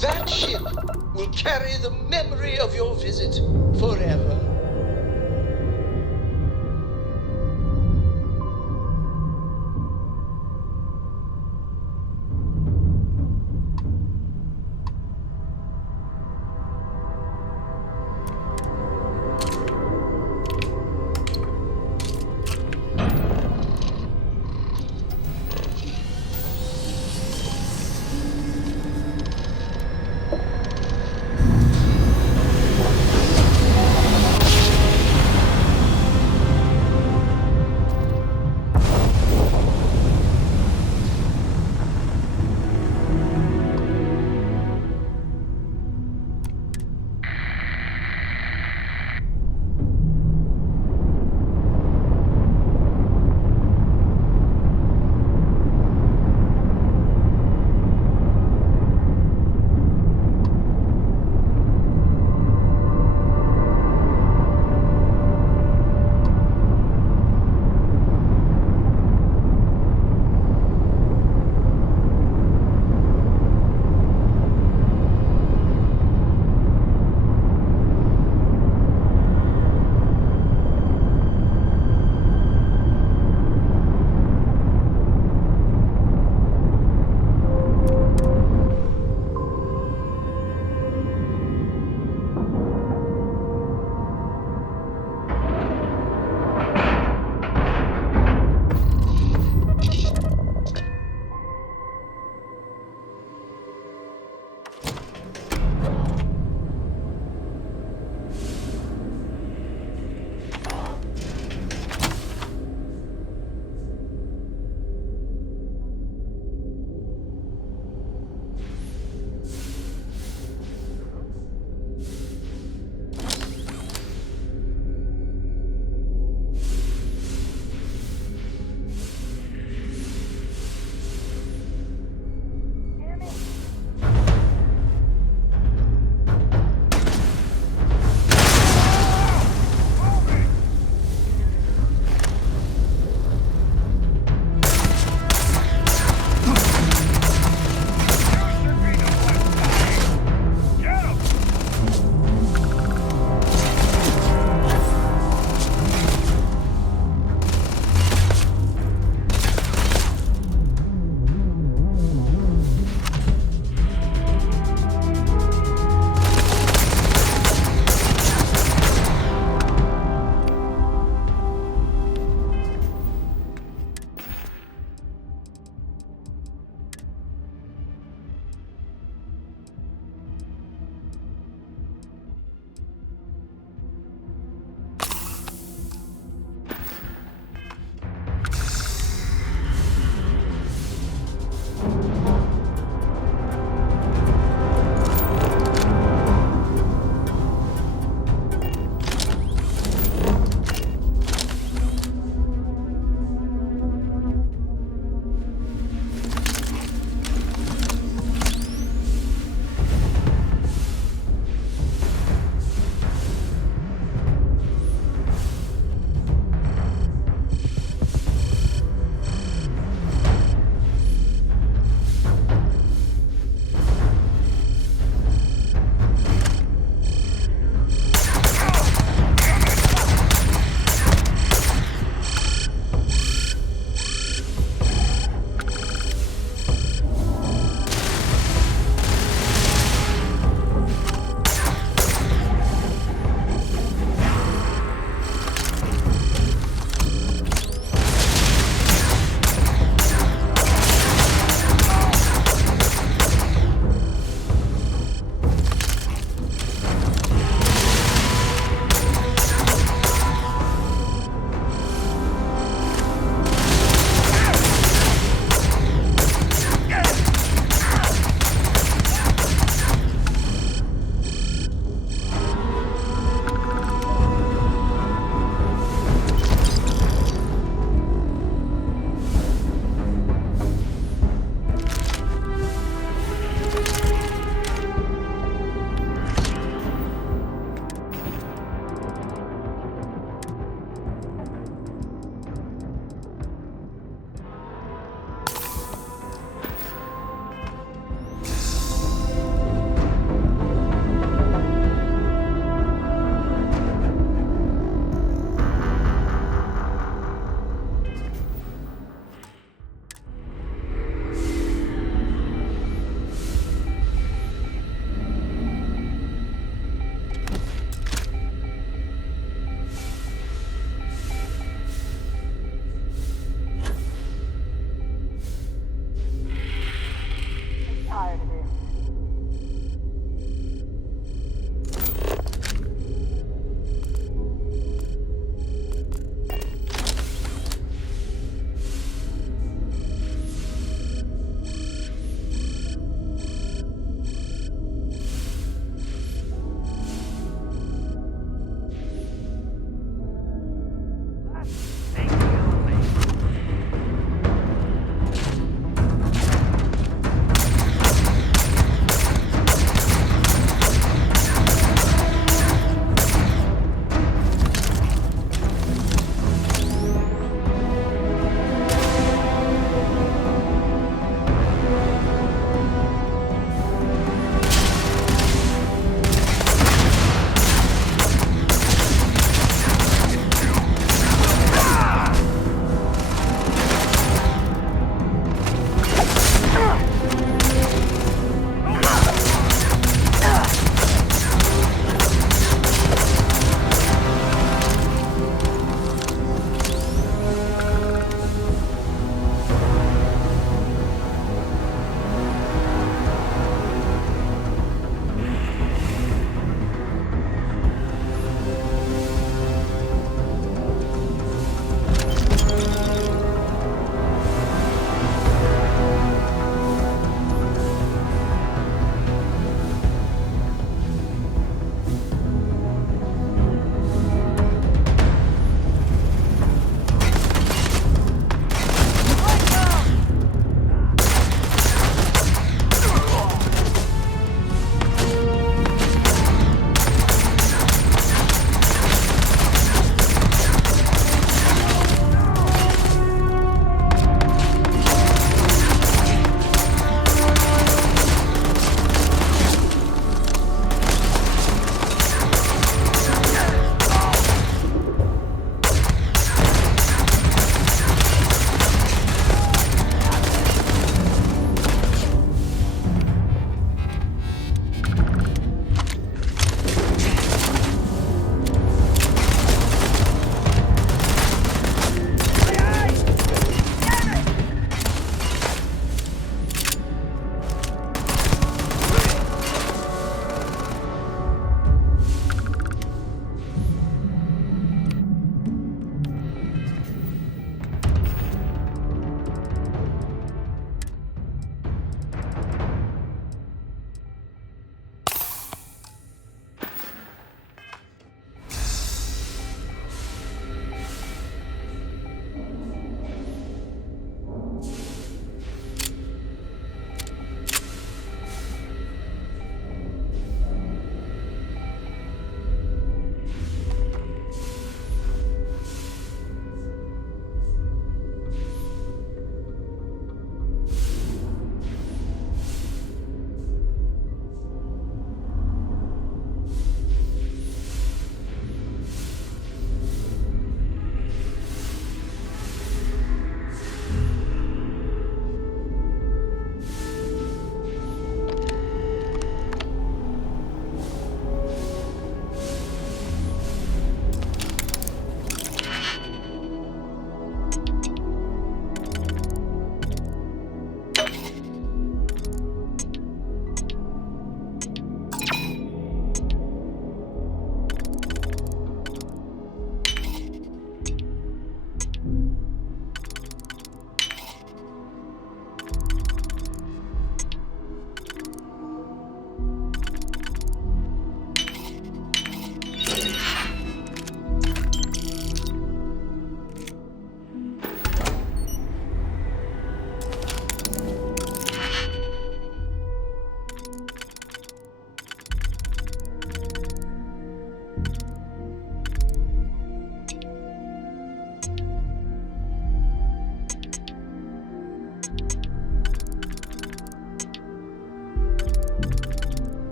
That ship will carry the memory of your visit forever.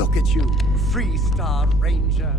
Look at you, Freestar Ranger.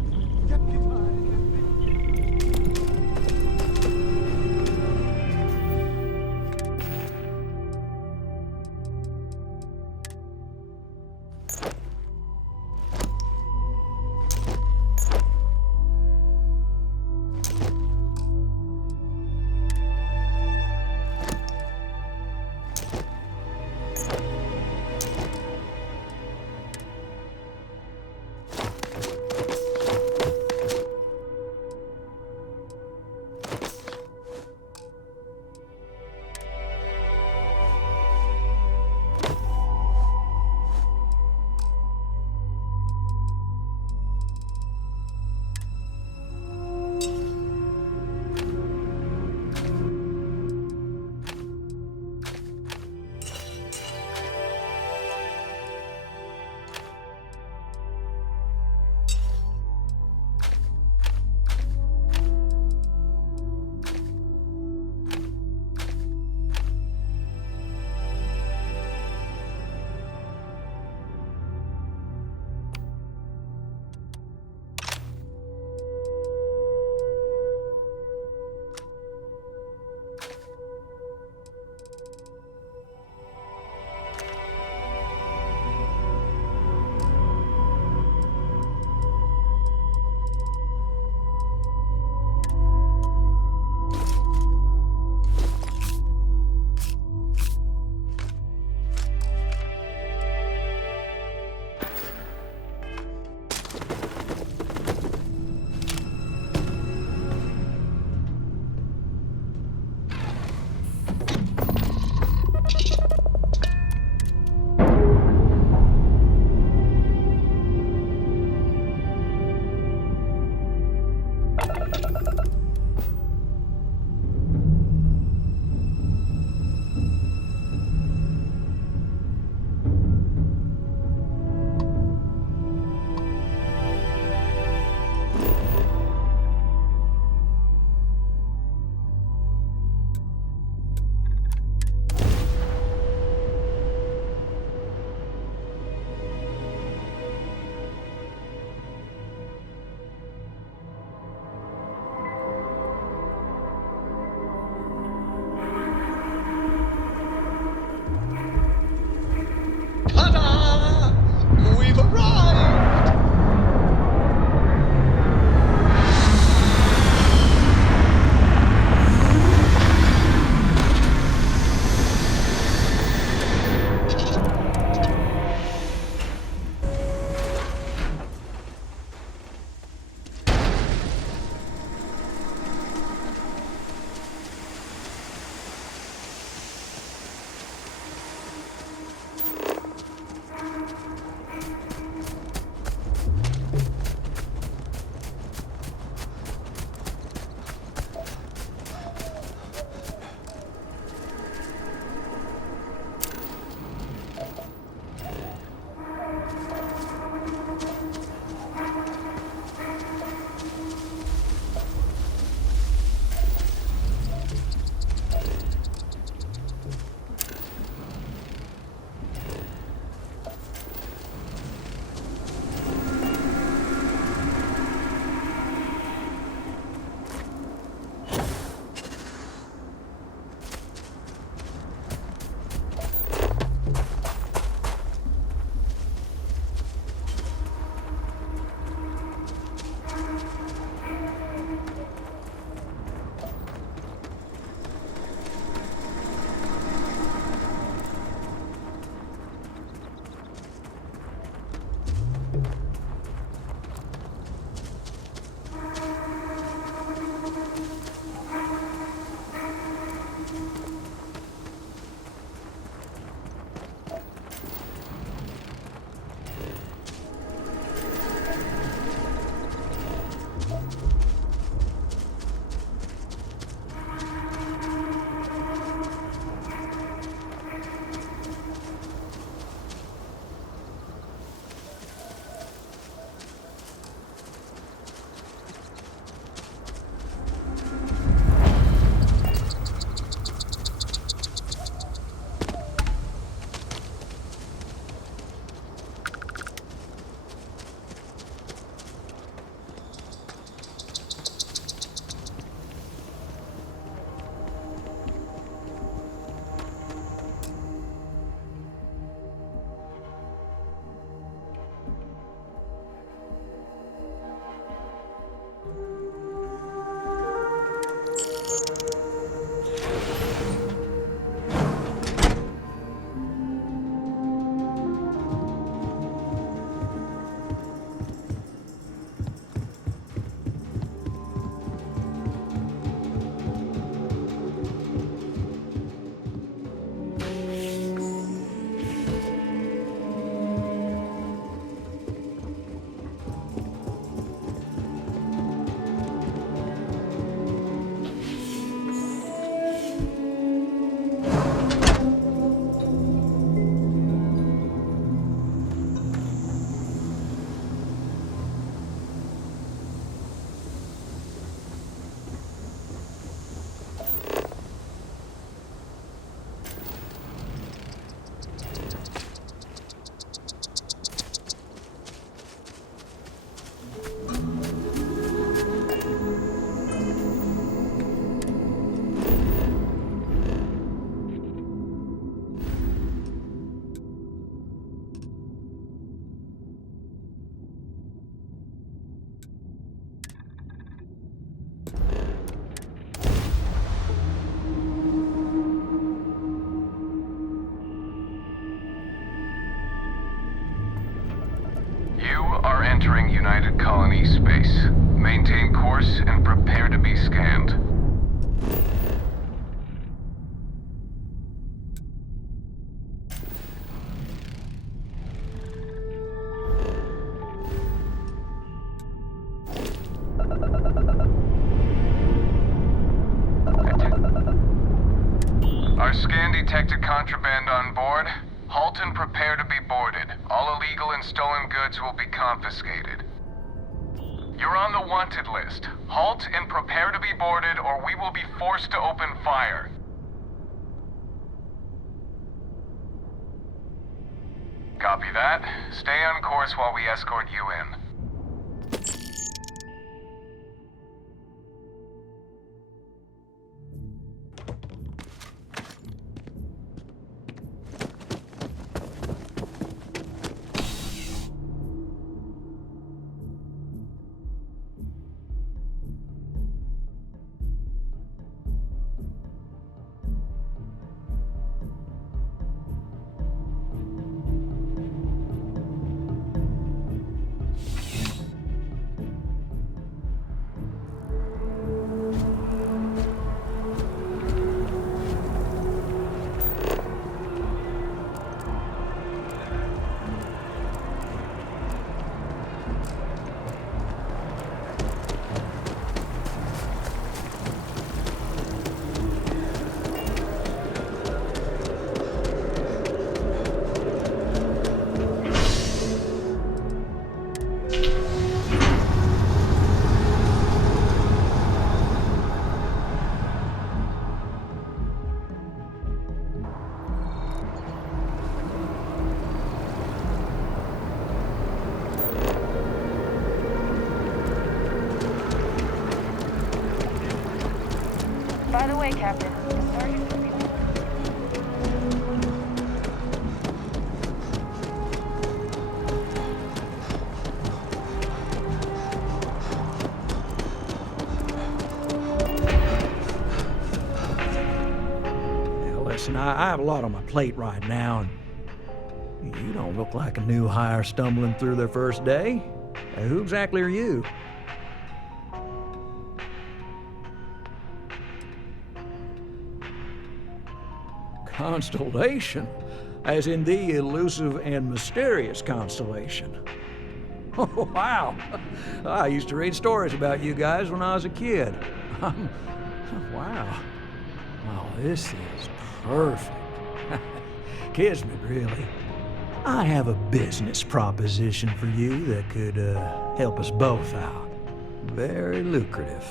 You are entering United Colony space. Maintain course and prepare to be scanned. Our scan detected contraband on board. Halt and prepare to be boarded. All illegal and stolen goods will be confiscated. You're on the wanted list. Halt and prepare to be boarded, or we will be forced to open fire. Copy that. Stay on course while we escort you in. By the way, Captain, the Starfield. Now, listen, I have a lot on my plate right now, and you don't look like a new hire stumbling through their first day. Who exactly are you? Constellation, as in the elusive and mysterious constellation. Oh, wow. I used to read stories about you guys when I was a kid. Wow. Oh, this is perfect. Kismet, really. I have a business proposition for you that could help us both out. Very lucrative.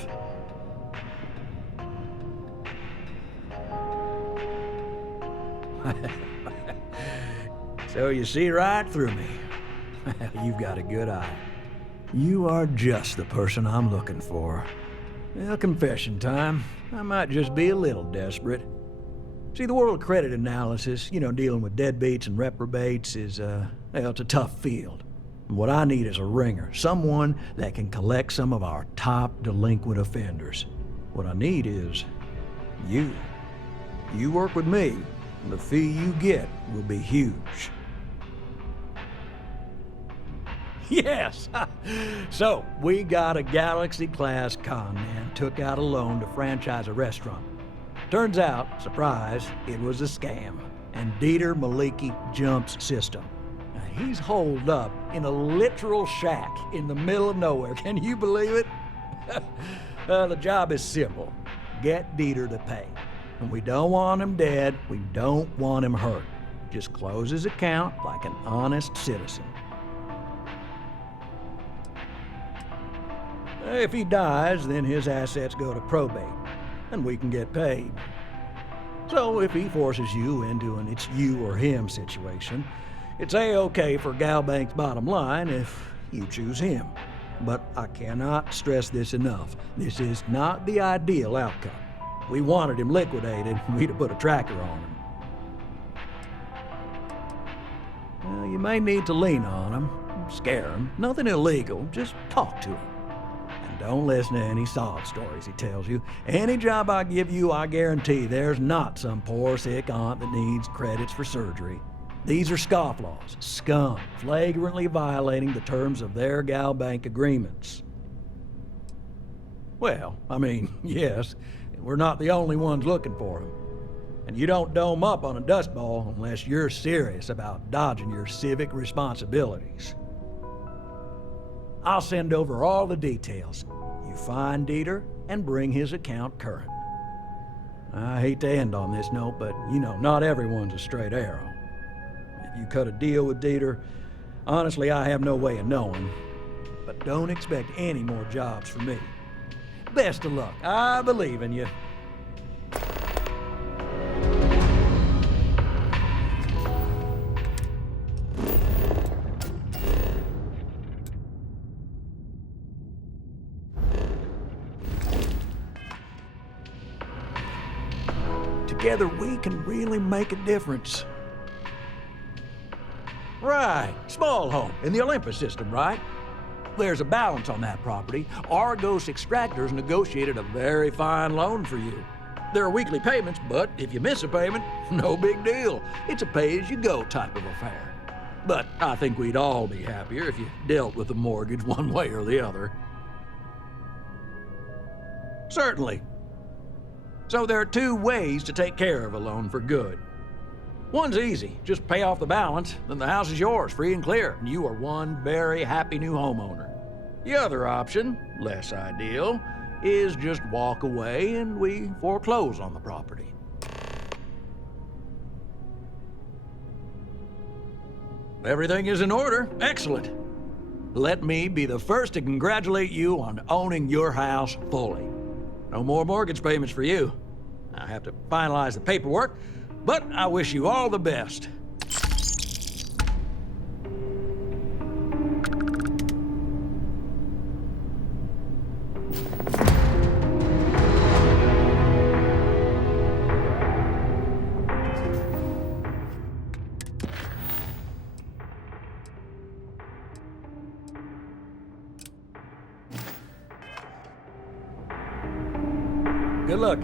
So you see right through me. You've got a good eye. You are just the person I'm looking for. Well, confession time. I might just be a little desperate. See, the world of credit analysis, dealing with deadbeats and reprobates is, it's a tough field. And what I need is a ringer, someone that can collect some of our top delinquent offenders. What I need is you. You work with me, and the fee you get will be huge. Yes! So, we got a Galaxy-class con man, took out a loan to franchise a restaurant. Turns out, surprise, it was a scam, and Dieter Maliki jumps system. Now, he's holed up in a literal shack in the middle of nowhere. Can you believe it? The job is simple. Get Dieter to pay. And we don't want him dead, we don't want him hurt. Just close his account like an honest citizen. If he dies, then his assets go to probate, and we can get paid. So if he forces you into an it's you or him situation, it's A-okay for Galbank's bottom line if you choose him. But I cannot stress this enough. This is not the ideal outcome. We wanted him liquidated, we'd have put a tracker on him. Well, you may need to lean on him, scare him, nothing illegal, just talk to him. And don't listen to any sob stories he tells you. Any job I give you, I guarantee there's not some poor sick aunt that needs credits for surgery. These are scofflaws, scum, flagrantly violating the terms of their gal bank agreements. Well, I mean, yes, we're not the only ones looking for them. And you don't dome up on a dust ball unless you're serious about dodging your civic responsibilities. I'll send over all the details. You find Dieter and bring his account current. I hate to end on this note, but you know, not everyone's a straight arrow. If you cut a deal with Dieter, honestly, I have no way of knowing. But don't expect any more jobs from me. Best of luck. I believe in you. Together we can really make a difference. Right, small home in the Olympus system, right? There's a balance on that property. Argos Extractors negotiated a very fine loan for you. There are weekly payments, but if you miss a payment, no big deal. It's a pay-as-you-go type of affair. But I think we'd all be happier if you dealt with the mortgage one way or the other. Certainly. So there are two ways to take care of a loan for good. One's easy. Just pay off the balance, then the house is yours, free and clear, and you are one very happy new homeowner. The other option, less ideal, is just walk away and we foreclose on the property. Everything is in order. Excellent. Let me be the first to congratulate you on owning your house fully. No more mortgage payments for you. I have to finalize the paperwork, but I wish you all the best. Good luck.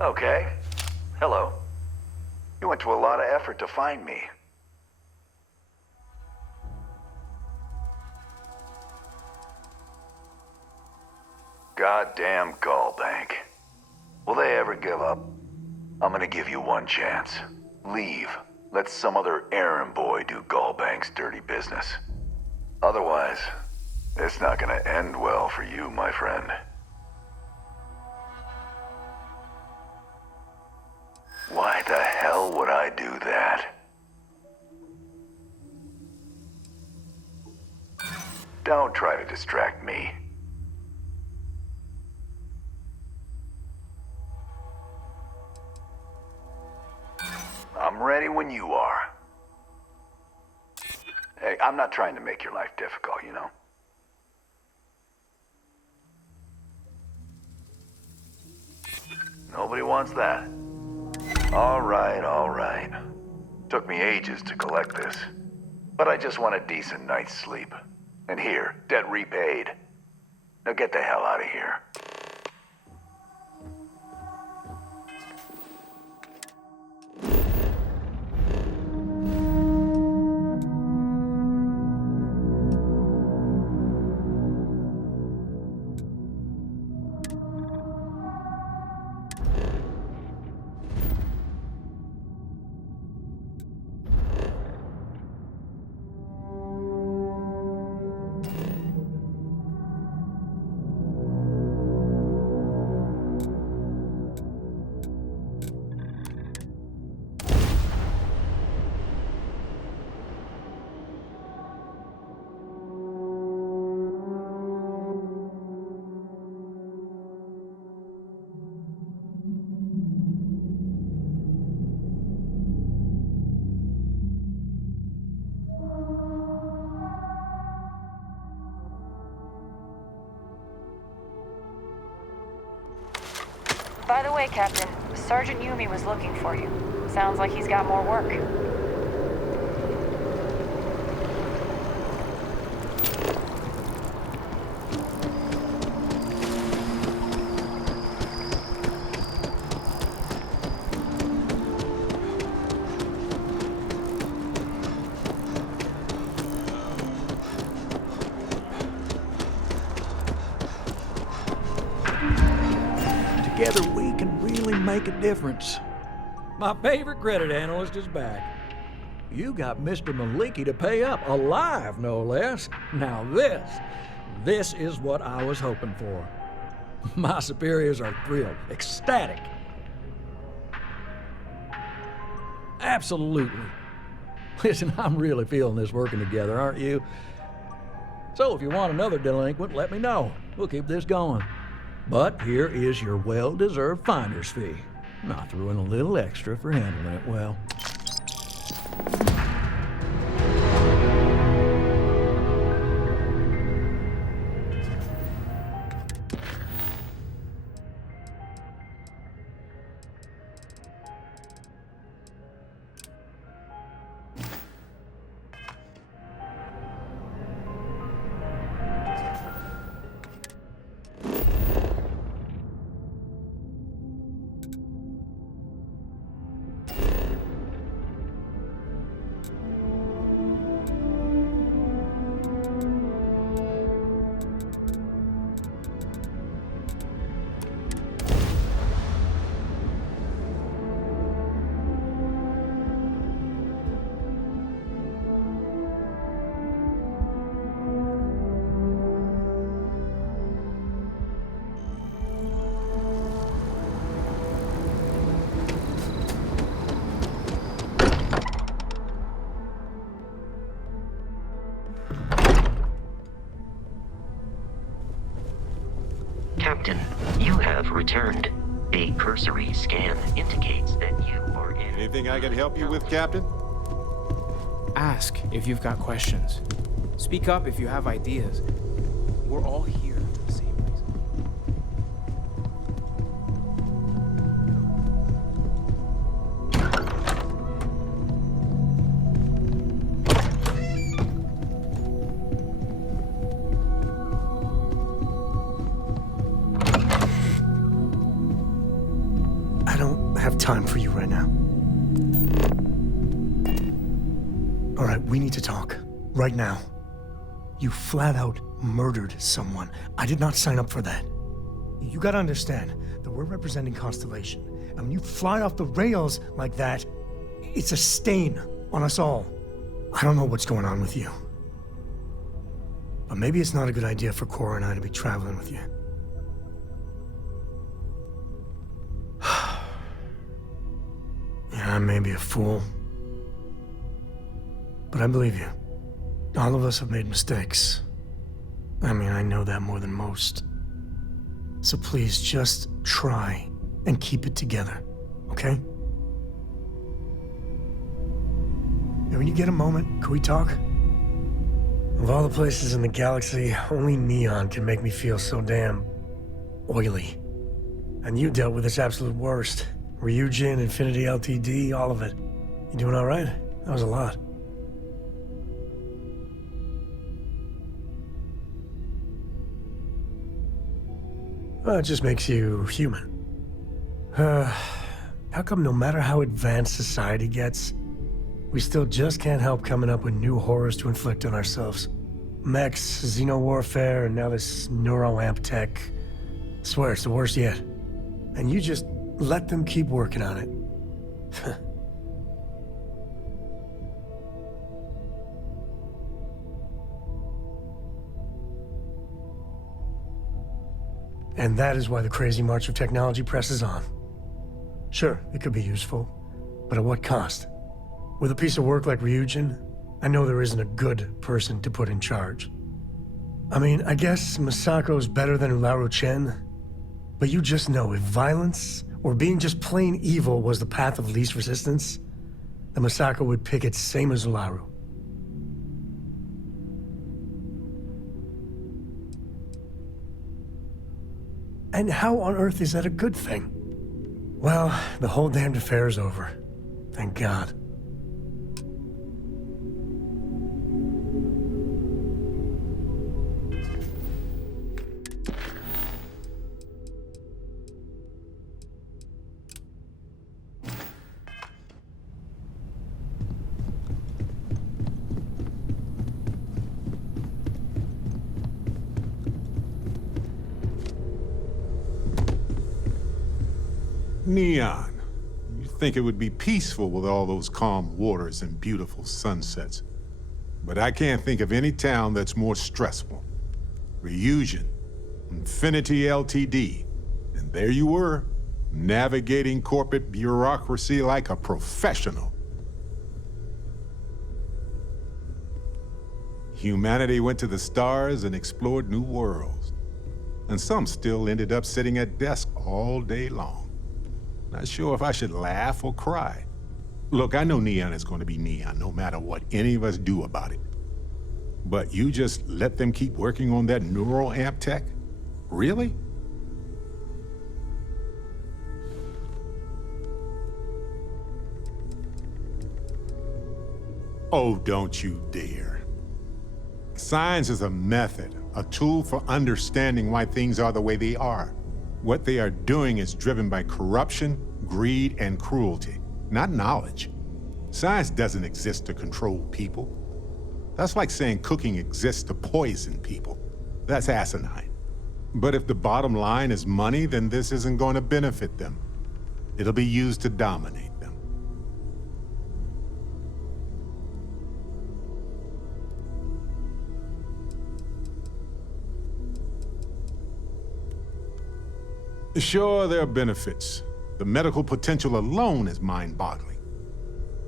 Okay. Hello. You went to a lot of effort to find me. Goddamn Gallbank. Will they ever give up? I'm gonna give you one chance. Leave. Let some other errand boy do Gallbank's dirty business. Otherwise, it's not gonna end well for you, my friend. Why the hell would I do that? Don't try to distract me. I'm ready when you are. Hey, I'm not trying to make your life difficult, you know? Nobody wants that. All right, all right. Took me ages to collect this. But I just want a decent night's sleep. And here, debt repaid. Now get the hell out of here. By the way, Captain, Sergeant Yumi was looking for you. Sounds like he's got more work. Together we can really make a difference. My favorite credit analyst is back. You got Mr. Maliki to pay up, alive no less. Now this is what I was hoping for. My superiors are thrilled, ecstatic. Absolutely. Listen, I'm really feeling this working together, aren't you? So if you want another delinquent, let me know. We'll keep this going. But here is your well-deserved finder's fee. I threw in a little extra for handling it well. Captain, you have returned. A cursory scan indicates that you are in... Anything I can help you with, Captain? Ask if you've got questions. Speak up if you have ideas. We're all here for the same reason. time for you right now. All right, we need to talk. Right now. You flat out murdered someone. I did not sign up for that. You gotta understand that we're representing Constellation. And when you fly off the rails like that, it's a stain on us all. I don't know what's going on with you. But maybe it's not a good idea for Cora and I to be traveling with you. Yeah, I may be a fool. But I believe you. All of us have made mistakes. I mean, I know that more than most. So please, just try and keep it together, okay? And when you get a moment, can we talk? Of all the places in the galaxy, only Neon can make me feel so damn oily. And you dealt with its absolute worst. Ryujin, Infinity LTD, all of it. You doing all right? That was a lot. Well, it just makes you human. How come no matter how advanced society gets, we still just can't help coming up with new horrors to inflict on ourselves? Mechs, xeno-warfare, and now this neuro-amp tech. I swear, it's the worst yet. And you just let them keep working on it. And that is why the crazy march of technology presses on. Sure, it could be useful, but at what cost? With a piece of work like Ryujin, I know there isn't a good person to put in charge. I mean, I guess Masako's better than Ularu Chen, but you just know if violence or being just plain evil was the path of least resistance, then Masako would pick it same as Ularu. And how on earth is that a good thing? Well, the whole damned affair is over. Thank God. Neon, you think it would be peaceful with all those calm waters and beautiful sunsets. But I can't think of any town that's more stressful. Ryujin, Infinity LTD, and there you were, navigating corporate bureaucracy like a professional. Humanity went to the stars and explored new worlds. And some still ended up sitting at desks all day long. Not sure if I should laugh or cry. Look, I know Neon is going to be Neon, no matter what any of us do about it. But you just let them keep working on that neural amp tech? Really? Oh, don't you dare. Science is a method, a tool for understanding why things are the way they are. What they are doing is driven by corruption, greed, and cruelty, not knowledge. Science doesn't exist to control people. That's like saying cooking exists to poison people. That's asinine. But if the bottom line is money, then this isn't going to benefit them. It'll be used to dominate them. Sure, there are benefits. The medical potential alone is mind-boggling.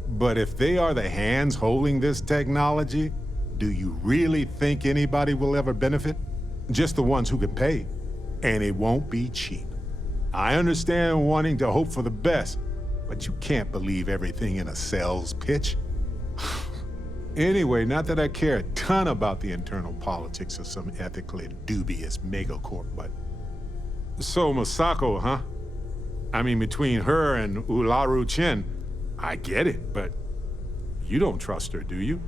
But if they are the hands holding this technology, do you really think anybody will ever benefit? Just the ones who can pay. And it won't be cheap. I understand wanting to hope for the best, but you can't believe everything in a sales pitch. Anyway, not that I care a ton about the internal politics of some ethically dubious megacorp, but... So Masako, huh? I mean, between her and Ularu Chen, I get it, but you don't trust her, do you?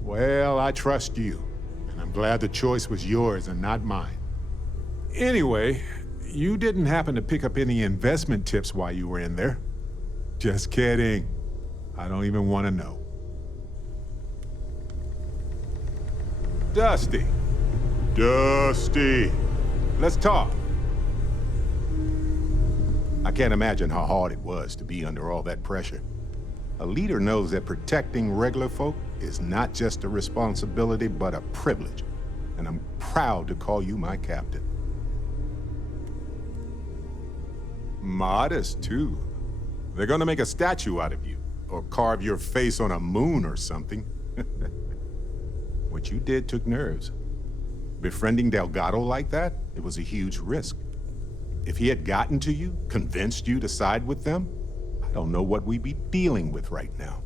Well, I trust you, and I'm glad the choice was yours and not mine. Anyway, you didn't happen to pick up any investment tips while you were in there? Just kidding. I don't even want to know. Dusty. Dusty. Let's talk. I can't imagine how hard it was to be under all that pressure. A leader knows that protecting regular folk is not just a responsibility, but a privilege. And I'm proud to call you my captain. Modest, too. They're gonna make a statue out of you, or carve your face on a moon or something. What you did took nerves. Befriending Delgado like that, it was a huge risk. If he had gotten to you, convinced you to side with them, I don't know what we'd be dealing with right now.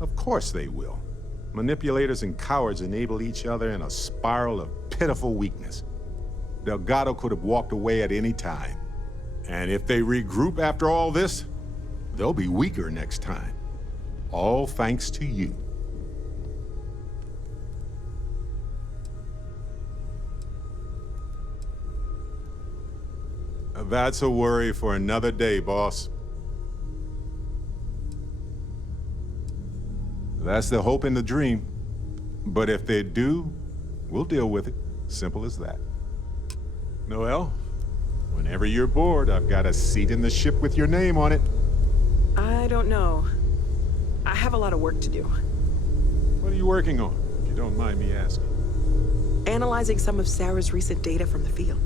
Of course they will. Manipulators and cowards enable each other in a spiral of pitiful weakness. Delgado could have walked away at any time. And if they regroup after all this, they'll be weaker next time. All thanks to you. That's a worry for another day, boss. That's the hope and the dream. But if they do, we'll deal with it. Simple as that. Noel, whenever you're bored, I've got a seat in the ship with your name on it. I don't know. I have a lot of work to do. What are you working on, if you don't mind me asking? Analyzing some of Sarah's recent data from the field.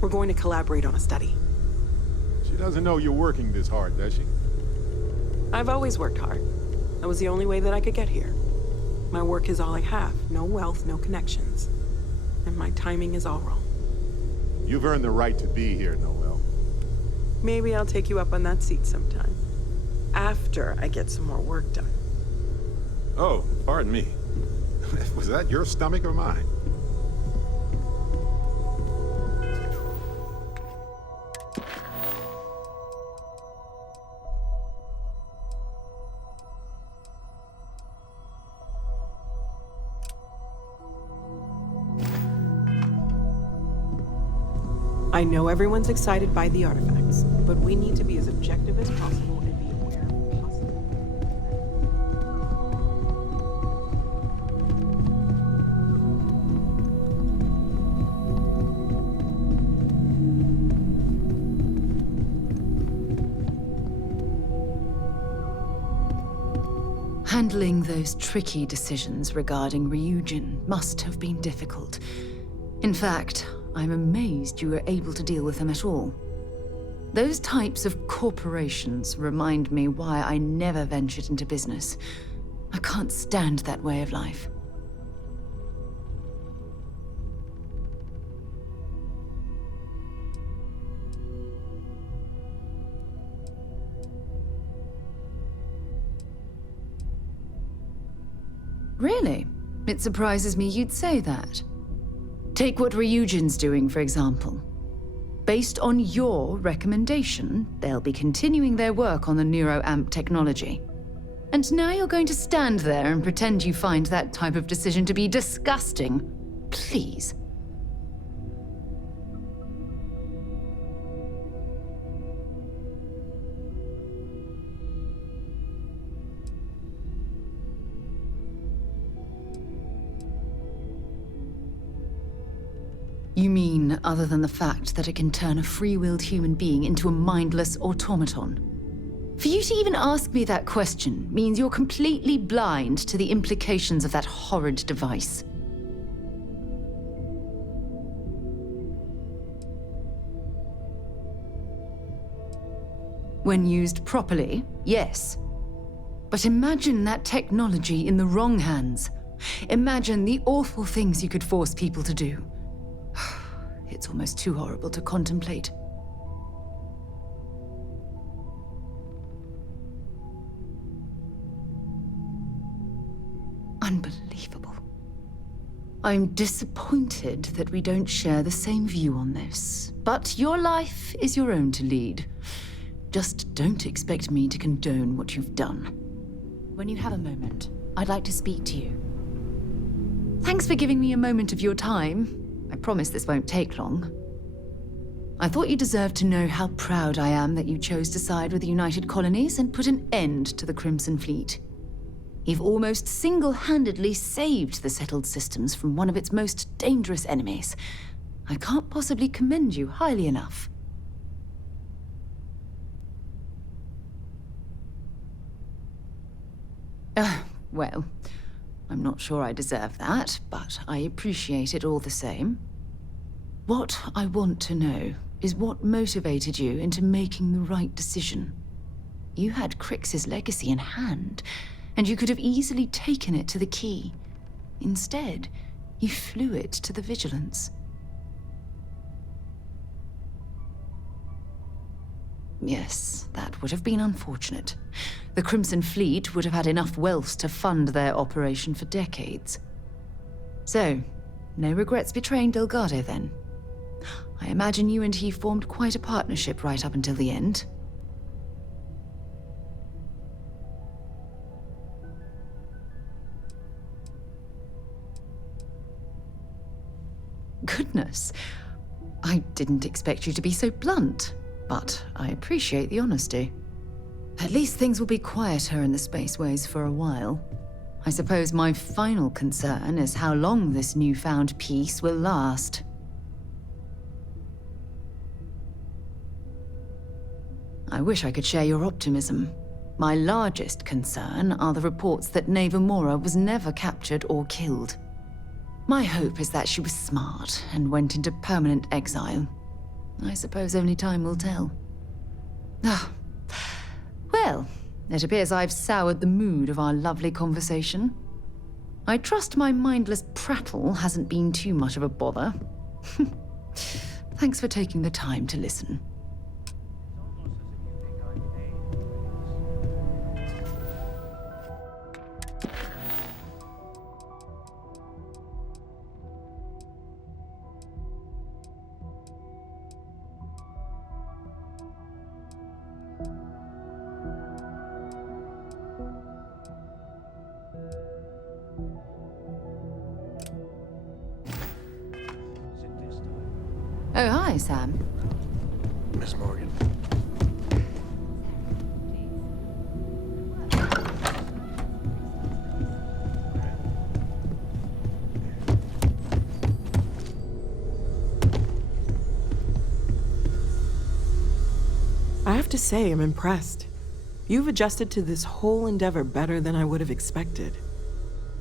We're going to collaborate on a study. She doesn't know you're working this hard, does she? I've always worked hard. That was the only way that I could get here. My work is all I have. No wealth, no connections. And my timing is all wrong. You've earned the right to be here, Noel. Maybe I'll take you up on that seat sometime. After I get some more work done. Oh, pardon me. Was that your stomach or mine? I know everyone's excited by the artifacts, but we need to be as objective as possible and be aware of possible. Handling those tricky decisions regarding Ryujin must have been difficult. In fact, I'm amazed you were able to deal with them at all. Those types of corporations remind me why I never ventured into business. I can't stand that way of life. Really? It surprises me you'd say that. Take what Ryujin's doing, for example. Based on your recommendation, they'll be continuing their work on the NeuroAmp technology. And now you're going to stand there and pretend you find that type of decision to be disgusting. Please. You mean, other than the fact that it can turn a free-willed human being into a mindless automaton? For you to even ask me that question means you're completely blind to the implications of that horrid device. When used properly, yes. But imagine that technology in the wrong hands. Imagine the awful things you could force people to do. It's almost too horrible to contemplate. Unbelievable. I'm disappointed that we don't share the same view on this. But your life is your own to lead. Just don't expect me to condone what you've done. When you have a moment, I'd like to speak to you. Thanks for giving me a moment of your time. I promise this won't take long. I thought you deserved to know how proud I am that you chose to side with the United Colonies and put an end to the Crimson Fleet. You've almost single-handedly saved the settled systems from one of its most dangerous enemies. I can't possibly commend you highly enough. Well, I'm not sure I deserve that, but I appreciate it all the same. What I want to know is what motivated you into making the right decision. You had Crix's legacy in hand, and you could have easily taken it to the key. Instead, you flew it to the Vigilance. Yes, that would have been unfortunate. The Crimson Fleet would have had enough wealth to fund their operation for decades. So, no regrets betraying Delgado then? I imagine you and he formed quite a partnership right up until the end. Goodness, I didn't expect you to be so blunt, but I appreciate the honesty. At least things will be quieter in the spaceways for a while. I suppose my final concern is how long this newfound peace will last. I wish I could share your optimism. My largest concern are the reports that Neva Mora was never captured or killed. My hope is that she was smart and went into permanent exile. I suppose only time will tell. Ah, well, it appears I've soured the mood of our lovely conversation. I trust my mindless prattle hasn't been too much of a bother. Thanks for taking the time to listen. Oh, hi, Sam. Miss Morgan. I have to say, I'm impressed. You've adjusted to this whole endeavor better than I would have expected.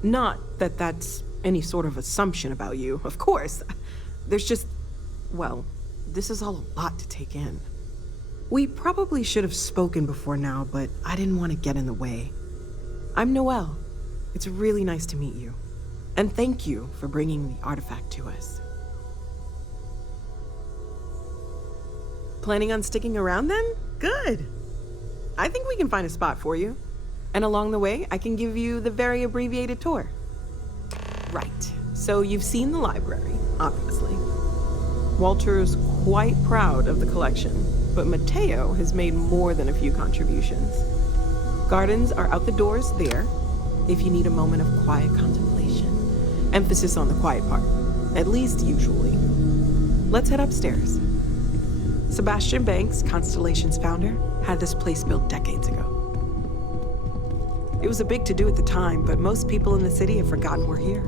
Not that that's any sort of assumption about you, of course. There's just... well, this is all a lot to take in. We probably should have spoken before now, but I didn't want to get in the way. I'm Noelle. It's really nice to meet you. And thank you for bringing the artifact to us. Planning on sticking around then? Good. I think we can find a spot for you. And along the way, I can give you the very abbreviated tour. Right. So you've seen the library, obviously. Walter's quite proud of the collection, but Mateo has made more than a few contributions. Gardens are out the doors there, if you need a moment of quiet contemplation. Emphasis on the quiet part, at least usually. Let's head upstairs. Sebastian Banks, Constellation's founder, had this place built decades ago. It was a big to-do at the time, but most people in the city have forgotten we're here.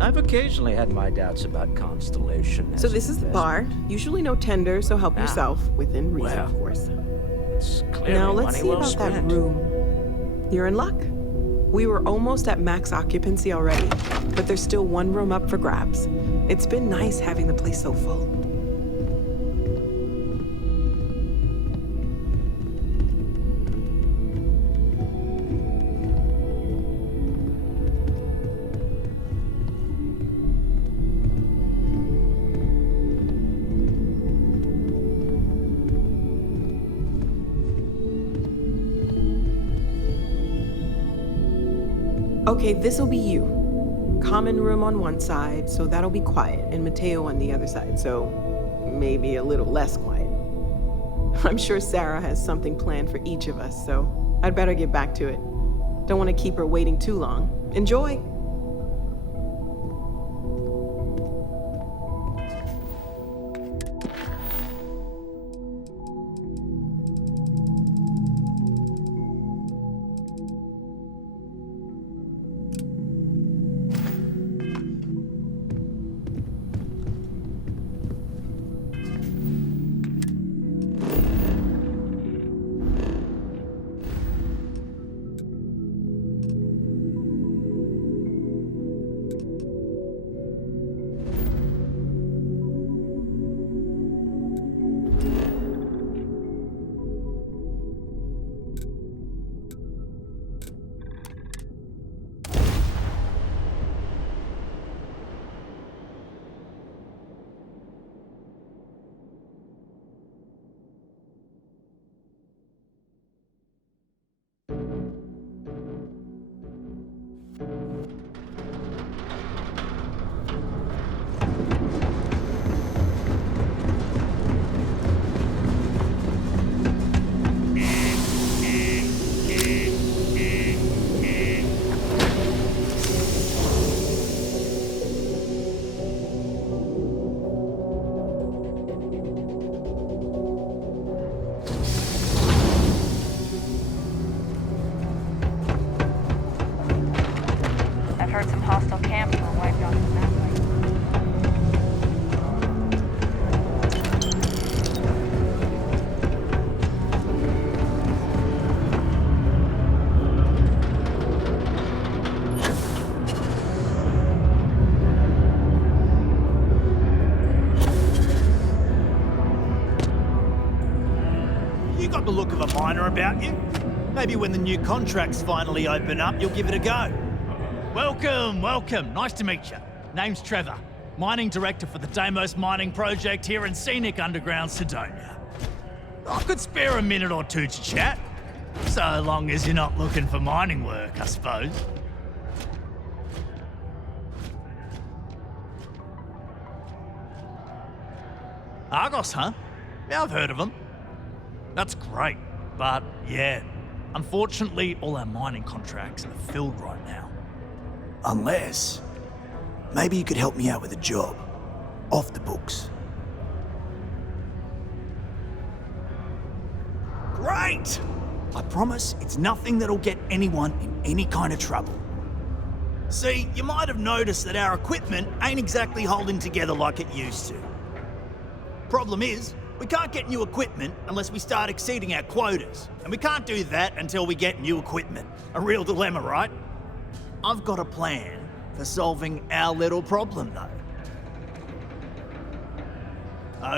I've occasionally had my doubts about Constellation. So this is the bar. Usually no tender, so help yourself, within reason, of course. It's clearly Now let's money see well about spent. that room. You're in luck. We were almost at max occupancy already, but there's still one room up for grabs. It's been nice having the place so full. Okay, this'll be you. Common room on one side, so that'll be quiet, and Mateo on the other side, so maybe a little less quiet. I'm sure Sarah has something planned for each of us, so I'd better get back to it. Don't want to keep her waiting too long. Enjoy! The look of a miner about you. Maybe when the new contracts finally open up, you'll give it a go. Welcome, welcome. Nice to meet you. Name's Trevor, mining director for the Deimos mining project here in scenic underground Sidonia. I could spare a minute or two to chat, so long as you're not looking for mining work, I suppose. Argos, huh? Yeah, I've heard of them. That's great, but yeah, unfortunately all our mining contracts are filled right now. Unless, maybe you could help me out with a job, off the books. Great! I promise it's nothing that'll get anyone in any kind of trouble. See, you might have noticed that our equipment ain't exactly holding together like it used to. Problem is, we can't get new equipment unless we start exceeding our quotas. And we can't do that until we get new equipment. A real dilemma, right? I've got a plan for solving our little problem, though.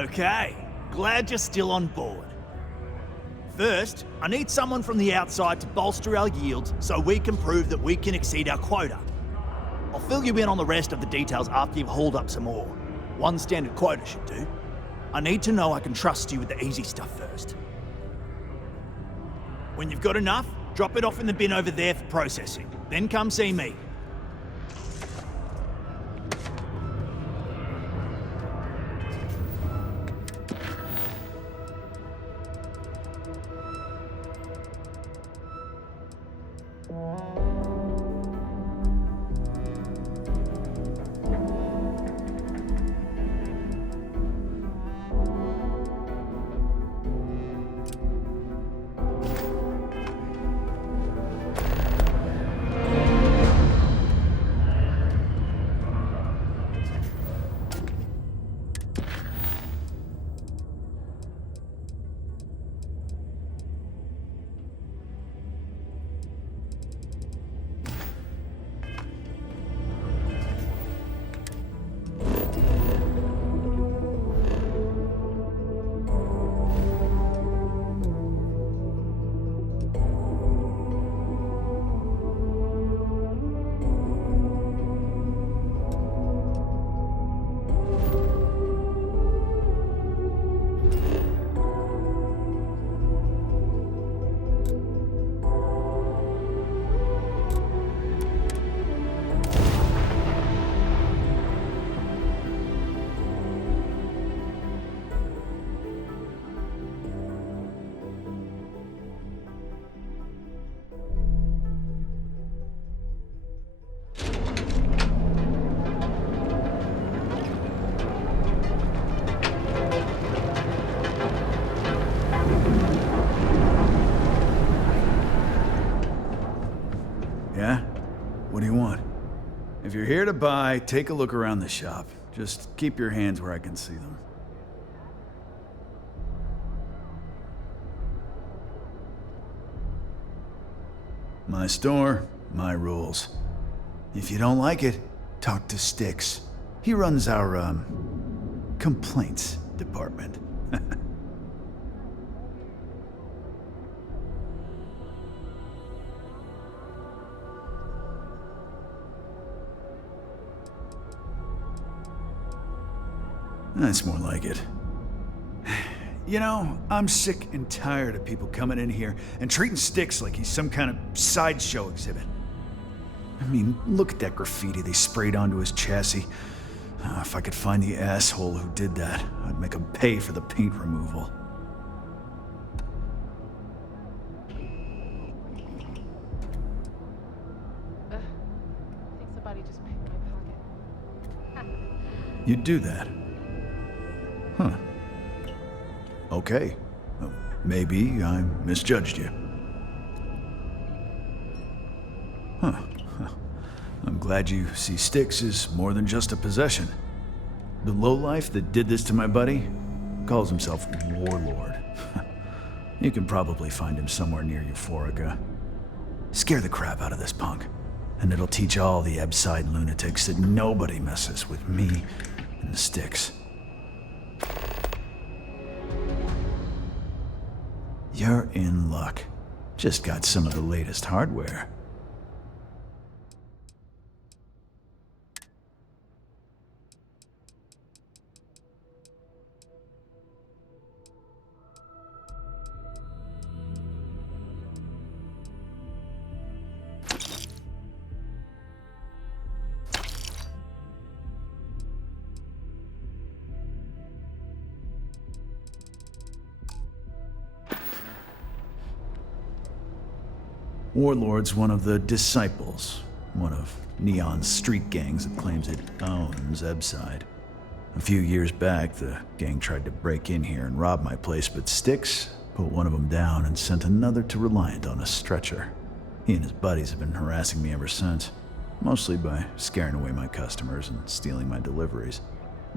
Okay, glad you're still on board. First, I need someone from the outside to bolster our yields so we can prove that we can exceed our quota. I'll fill you in on the rest of the details after you've hauled up some ore. One standard quota should do. I need to know I can trust you with the easy stuff first. When you've got enough, drop it off in the bin over there for processing. Then come see me. Yeah? What do you want? If you're here to buy, take a look around the shop. Just keep your hands where I can see them. My store, my rules. If you don't like it, talk to Styx. He runs our, complaints department. That's more like it. You know, I'm sick and tired of people coming in here and treating Styx like he's some kind of sideshow exhibit. I mean, look at that graffiti they sprayed onto his chassis. If I could find the asshole who did that, I'd make him pay for the paint removal. I think somebody just picked my pocket. You'd do that? Huh. Okay. Well, maybe I misjudged you. Huh. I'm glad you see Styx as more than just a possession. The lowlife that did this to my buddy calls himself Warlord. You can probably find him somewhere near Euphorica. Scare the crap out of this punk, and it'll teach all the Ebside lunatics that nobody messes with me and the Styx. You're in luck. Just got some of the latest hardware. Warlord's one of the disciples, one of Neon's street gangs that claims it owns Ebside. A few years back, the gang tried to break in here and rob my place, but Styx put one of them down and sent another to Reliant on a stretcher. He and his buddies have been harassing me ever since, mostly by scaring away my customers and stealing my deliveries.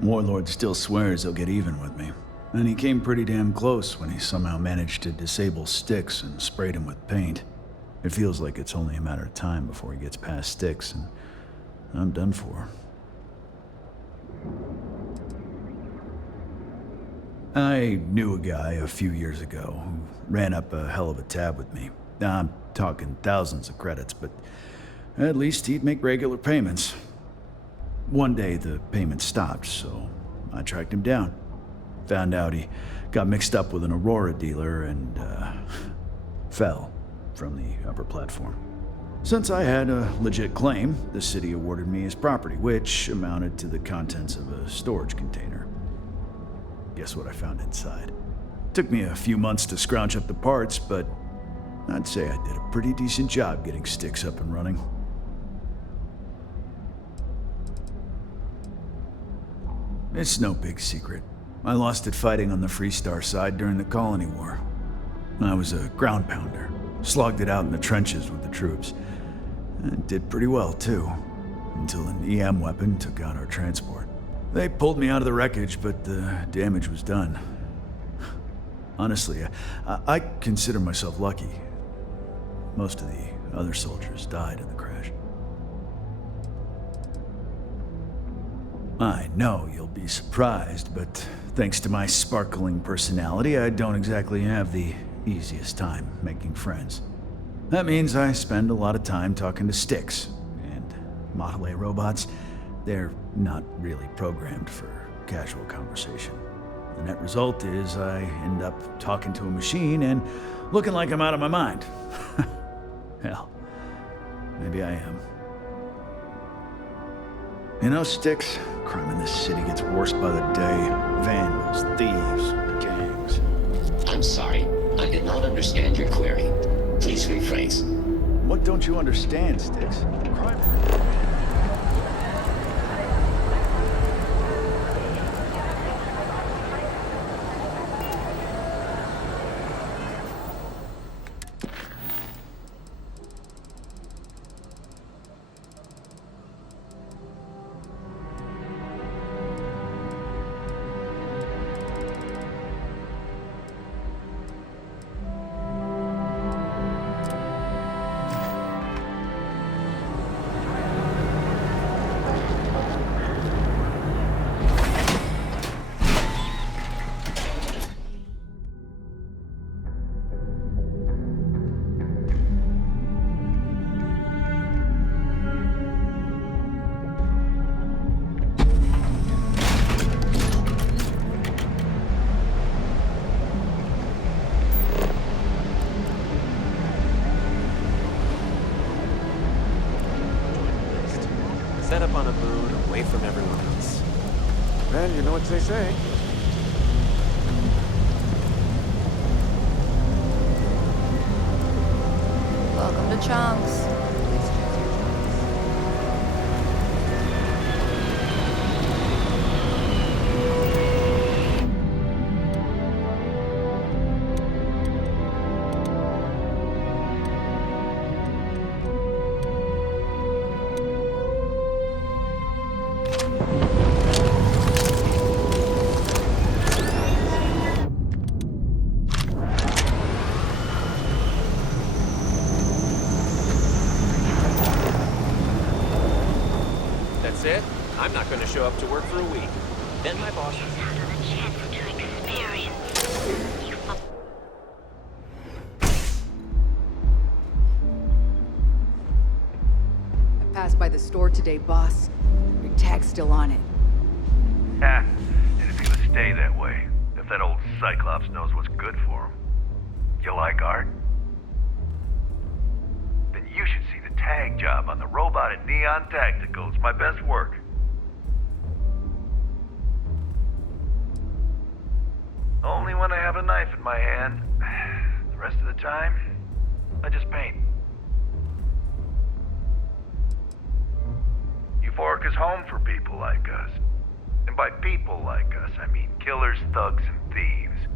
Warlord still swears he'll get even with me, and he came pretty damn close when he somehow managed to disable Styx and sprayed him with paint. It feels like it's only a matter of time before he gets past Styx, and I'm done for. I knew a guy a few years ago who ran up a hell of a tab with me. I'm talking thousands of credits, but at least he'd make regular payments. One day the payments stopped, so I tracked him down. Found out he got mixed up with an Aurora dealer and fell from the upper platform. Since I had a legit claim, the city awarded me his property, which amounted to the contents of a storage container. Guess what I found inside? Took me a few months to scrounge up the parts, but I'd say I did a pretty decent job getting Styx up and running. It's no big secret. I lost it fighting on the Freestar side during the Colony War. I was a ground pounder. Slogged it out in the trenches with the troops. And did pretty well, too. Until an EM weapon took out our transport. They pulled me out of the wreckage, but the damage was done. Honestly, I consider myself lucky. Most of the other soldiers died in the crash. I know you'll be surprised, but thanks to my sparkling personality, I don't exactly have the easiest time making friends. That means I spend a lot of time talking to Styx, and Model A robots, they're not really programmed for casual conversation. The net result is I end up talking to a machine and looking like I'm out of my mind. Hell, maybe I am. You know, Styx, crime in this city gets worse by the day. Vandals, thieves, gangs. I'm sorry. I did not understand your query. Please rephrase. What don't you understand, Styx? Crime. Set up on a moon away from everyone else. And you know what they say. Welcome to Chunks. That's it. I'm not going to show up to work for a week. Then my boss... I passed by the store today, boss. Your tag's still on it. Ha! And it's gonna stay that way. If that old Cyclops knows what's good for him. You like art? Then you should see the tag job on the robot at Neon Tactical. It's my best work. Only when I have a knife in my hand. The rest of the time, I just paint. Euphoric is home for people like us. And by people like us, I mean killers, thugs, and thieves.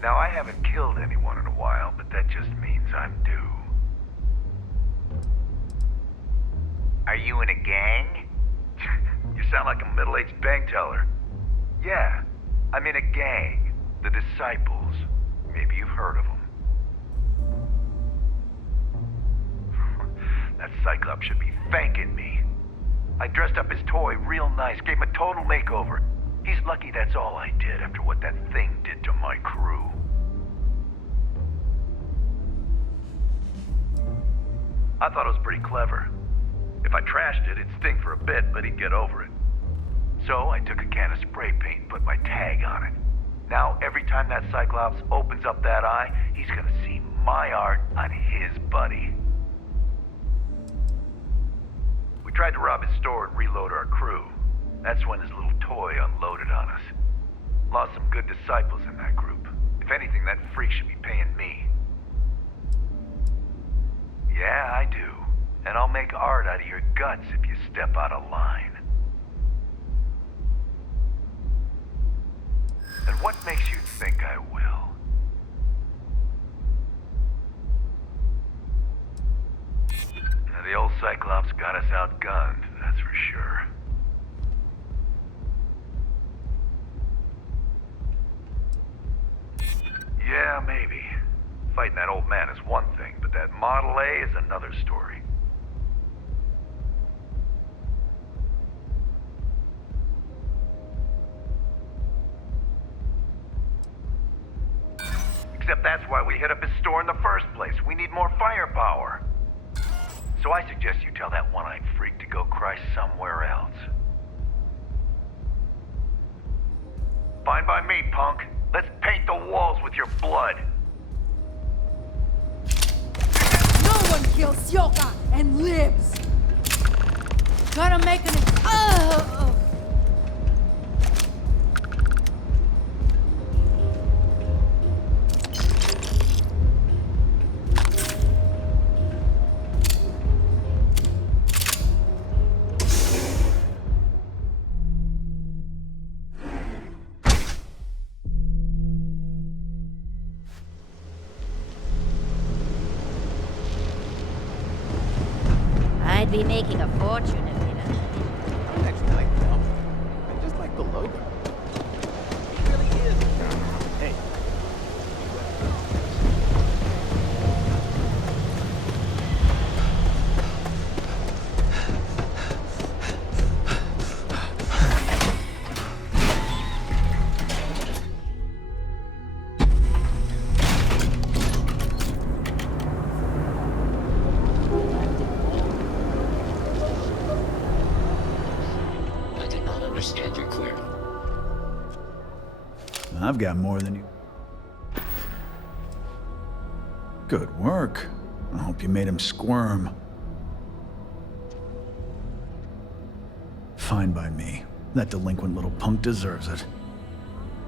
Now, I haven't killed anyone in a while, but that just means I'm due. Are you in a gang? You sound like a middle-aged bank teller. Yeah, I'm in a gang. The Disciples. Maybe you've heard of them. That Cyclops should be thanking me. I dressed up his toy real nice, gave him a total makeover. He's lucky that's all I did after what that thing did to my crew. I thought it was pretty clever. If I trashed it, it'd sting for a bit, but he'd get over it. So I took a can of spray paint and put my tag on it. Now, every time that Cyclops opens up that eye, he's gonna see my art on his buddy. We tried to rob his store and reload our crew. That's when his little toy unloaded on us. Lost some good disciples in that group. If anything, that freak should be paying me. Yeah, I do. And I'll make art out of your guts if you step out of line. And what makes you think I will? Now, the old Cyclops got us outgunned, that's for sure. Yeah, maybe. Fighting that old man is one thing, but that Model A is another story. Except that's why we hit up his store in the first place. We need more firepower. So I suggest you tell that one-eyed freak to go cry somewhere else. Fine by me, punk. Let's paint the walls with your blood. No one kills Syoka and lives. Gotta make an... I'd be making a fortune if you know. Next night, though. I just like the logo. It really is. Hey. Understand your query. I've got more than you. Good work. I hope you made him squirm. Fine by me. That delinquent little punk deserves it.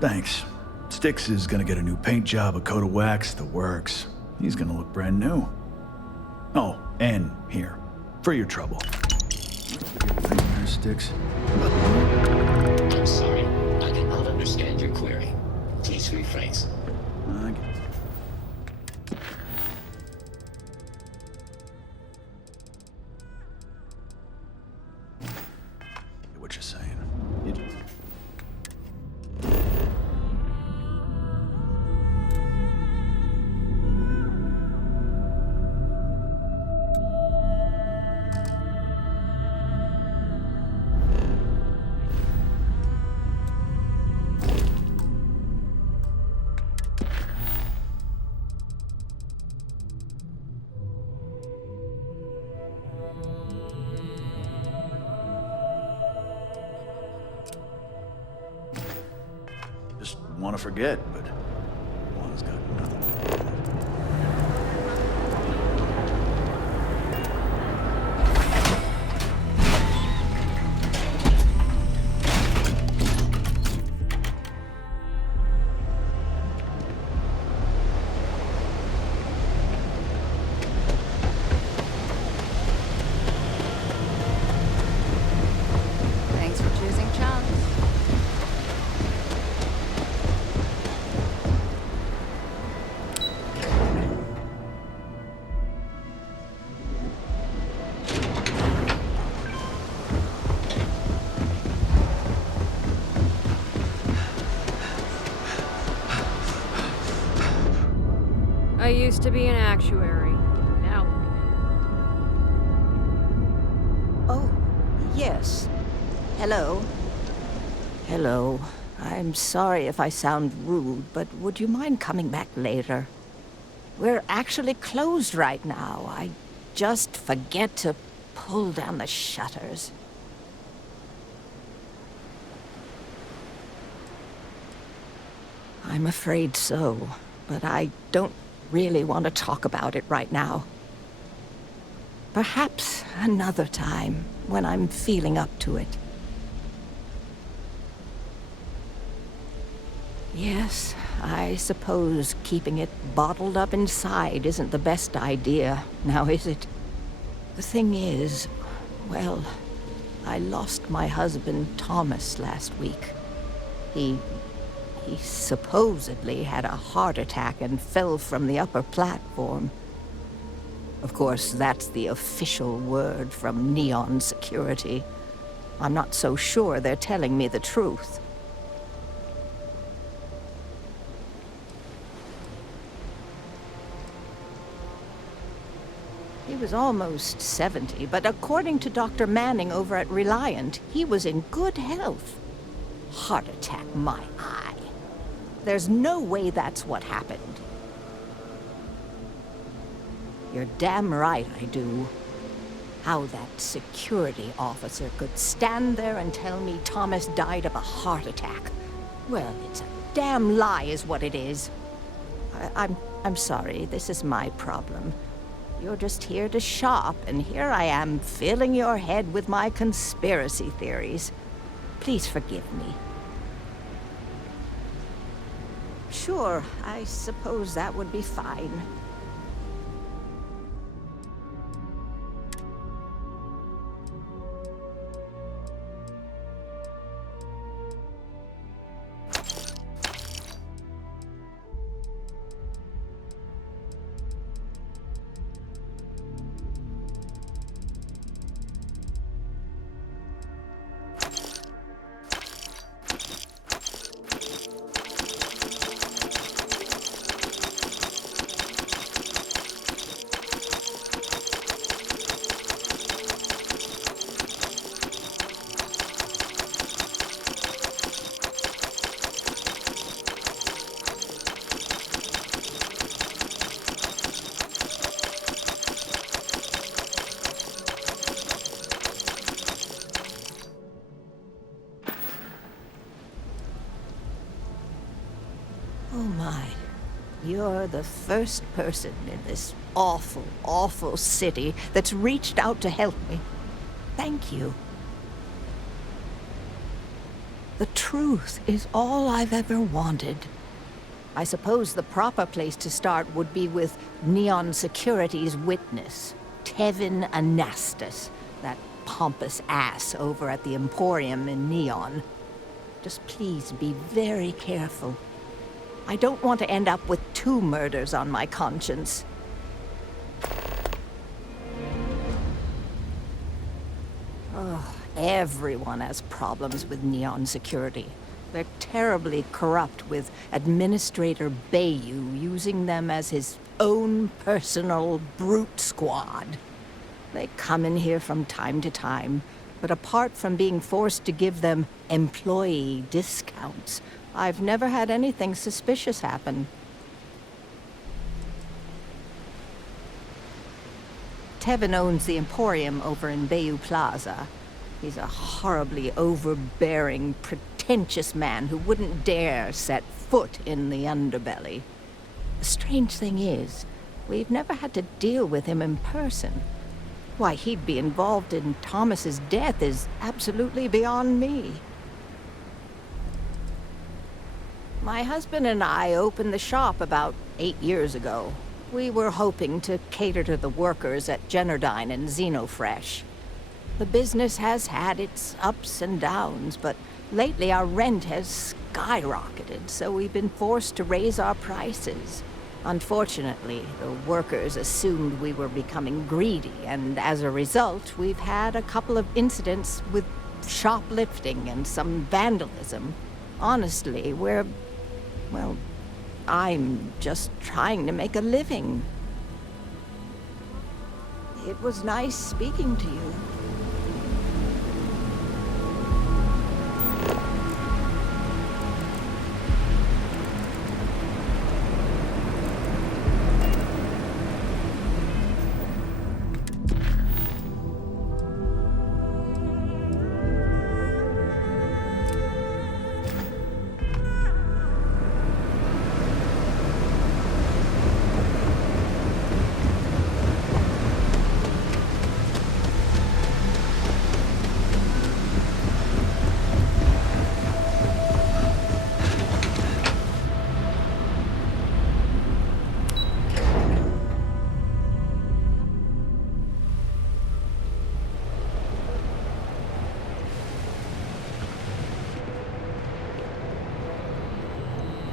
Thanks. Styx is gonna get a new paint job, a coat of wax, the works. He's gonna look brand new. Oh, and here, for your trouble. There, Styx. I'm sorry. I cannot understand your query. Please rephrase. What you're saying. Just want to forget, but one's got nothing. Thanks for choosing Chance. I used to be an actuary. Now. Oh, yes. Hello. Hello. I'm sorry if I sound rude, but would you mind coming back later? We're actually closed right now. I just forget to pull down the shutters. I'm afraid so, but I don't really want to talk about it right now. Perhaps another time, when I'm feeling up to it. Yes, I suppose keeping it bottled up inside isn't the best idea, now is it? The thing is, well, I lost my husband Thomas last week. He supposedly had a heart attack and fell from the upper platform. Of course, that's the official word from Neon Security. I'm not so sure they're telling me the truth. He was almost 70, but according to Dr. Manning over at Reliant, he was in good health. Heart attack, my eye. There's no way that's what happened. You're damn right I do. How that security officer could stand there and tell me Thomas died of a heart attack. Well, it's a damn lie is what it is. I'm sorry, this is my problem. You're just here to shop, and here I am filling your head with my conspiracy theories. Please forgive me. Sure, I suppose that would be fine. Oh my. You're the first person in this awful, awful city that's reached out to help me. Thank you. The truth is all I've ever wanted. I suppose the proper place to start would be with Neon Security's witness, Tevin Anastas, that pompous ass over at the Emporium in Neon. Just please be very careful. I don't want to end up with 2 murders on my conscience. Oh, everyone has problems with Neon Security. They're terribly corrupt, with Administrator Bayou using them as his own personal brute squad. They come in here from time to time, but apart from being forced to give them employee discounts, I've never had anything suspicious happen. Tevin owns the Emporium over in Bayou Plaza. He's a horribly overbearing, pretentious man who wouldn't dare set foot in the underbelly. The strange thing is, we've never had to deal with him in person. Why he'd be involved in Thomas's death is absolutely beyond me. My husband and I opened the shop about 8 years ago. We were hoping to cater to the workers at Generdine and Xenofresh. The business has had its ups and downs, but lately our rent has skyrocketed, so we've been forced to raise our prices. Unfortunately, the workers assumed we were becoming greedy, and as a result, we've had a couple of incidents with shoplifting and some vandalism. Honestly, well, I'm just trying to make a living. It was nice speaking to you.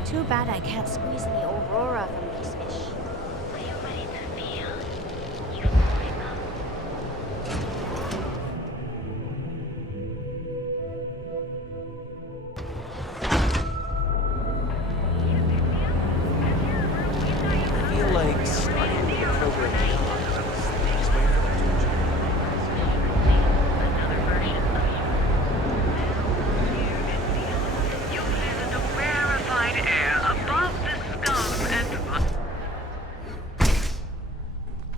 Too bad I can't squeeze any Aurora from these fish. Are you ready to feel I feel like starting the program now is the easiest way for them to enjoy.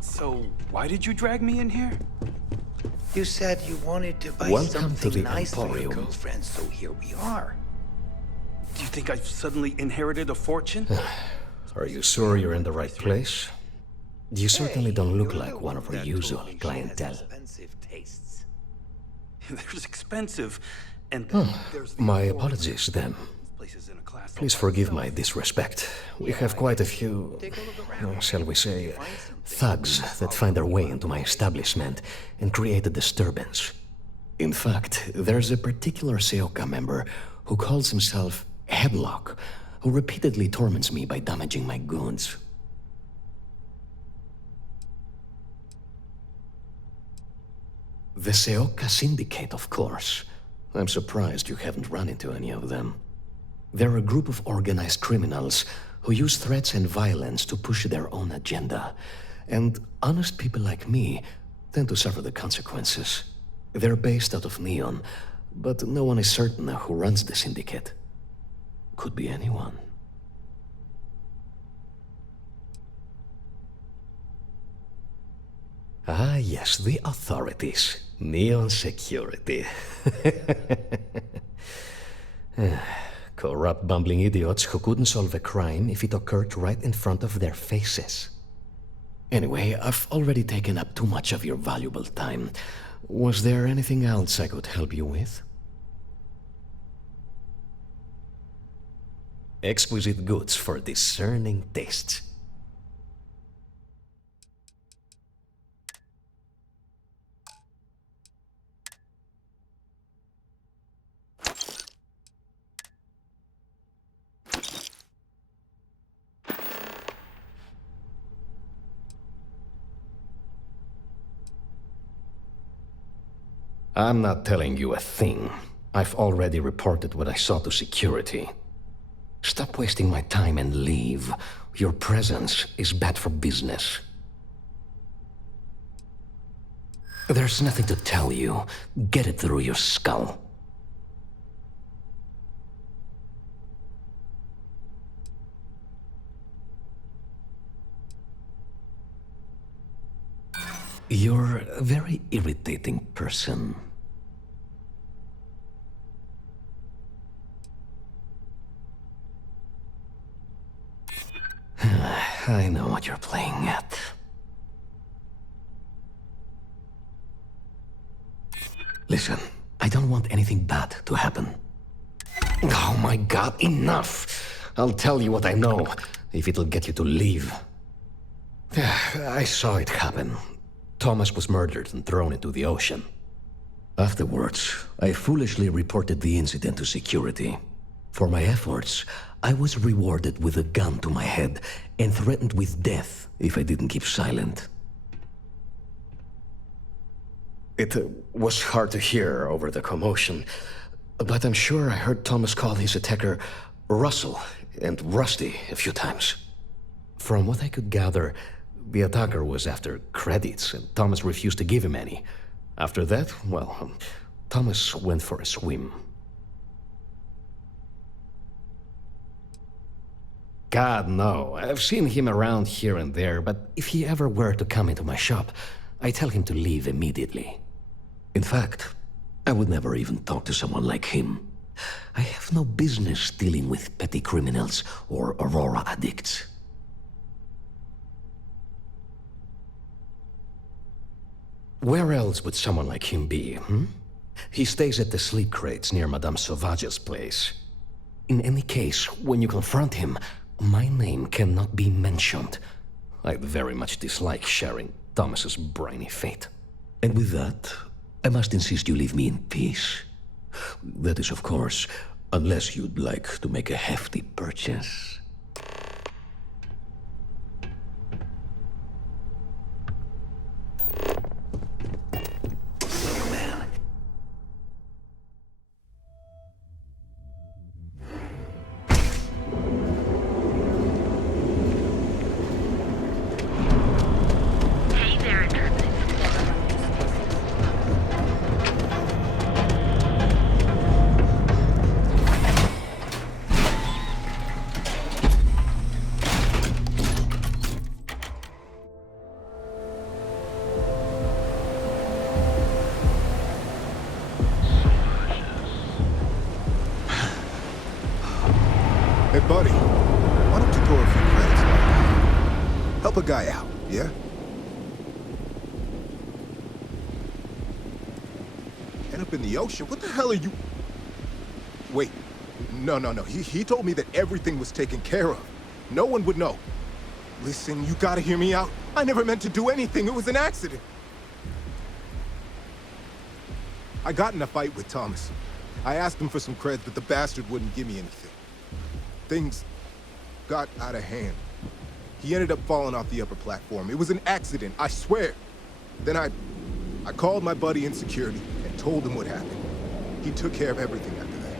So, why did you drag me in here? You said you wanted to buy Welcome something to the nice for your Emporium. girlfriend, so here we are. Do you think I've suddenly inherited a fortune? Are you sure you're in the right place? You certainly don't look like one of our usual clientele. Tastes. There's expensive, and there's My apologies, then. Please forgive my disrespect. We have quite a few, shall we say, thugs that find their way into my establishment and create a disturbance. In fact, there's a particular Seoka member who calls himself Headlock, who repeatedly torments me by damaging my goods. The Seoka Syndicate, of course. I'm surprised you haven't run into any of them. They're a group of organized criminals who use threats and violence to push their own agenda. And honest people like me tend to suffer the consequences. They're based out of Neon, but no one is certain who runs the syndicate. Could be anyone. Ah, yes, the authorities. Neon Security. Corrupt, bumbling idiots who couldn't solve a crime if it occurred right in front of their faces. Anyway, I've already taken up too much of your valuable time. Was there anything else I could help you with? Exquisite goods for discerning tastes. I'm not telling you a thing. I've already reported what I saw to security. Stop wasting my time and leave. Your presence is bad for business. There's nothing to tell you. Get it through your skull. You're a very irritating person. I know what you're playing at. Listen, I don't want anything bad to happen. Oh my God, enough! I'll tell you what I know, if it'll get you to leave. I saw it happen. Thomas was murdered and thrown into the ocean. Afterwards, I foolishly reported the incident to security. For my efforts, I was rewarded with a gun to my head and threatened with death if I didn't keep silent. It was hard to hear over the commotion, but I'm sure I heard Thomas call his attacker Russell and Rusty a few times. From what I could gather, the attacker was after credits, and Thomas refused to give him any. After that, well, Thomas went for a swim. God, no. I've seen him around here and there, but if he ever were to come into my shop, I tell him to leave immediately. In fact, I would never even talk to someone like him. I have no business dealing with petty criminals or Aurora addicts. Where else would someone like him be, He stays at the sleep crates near Madame Sauvage's place. In any case, when you confront him, my name cannot be mentioned. I'd very much dislike sharing Thomas's briny fate. And with that, I must insist you leave me in peace. That is, of course, unless you'd like to make a hefty purchase. Hey, buddy, why don't you throw a few credits my way? Help a guy out, yeah? End up in the ocean? What the hell are you... Wait, no. He told me that everything was taken care of. No one would know. Listen, you gotta hear me out. I never meant to do anything. It was an accident. I got in a fight with Thomas. I asked him for some creds, but the bastard wouldn't give me anything. Things got out of hand. He ended up falling off the upper platform. It was an accident, I swear. Then I called my buddy in security and told him what happened. He took care of everything after that.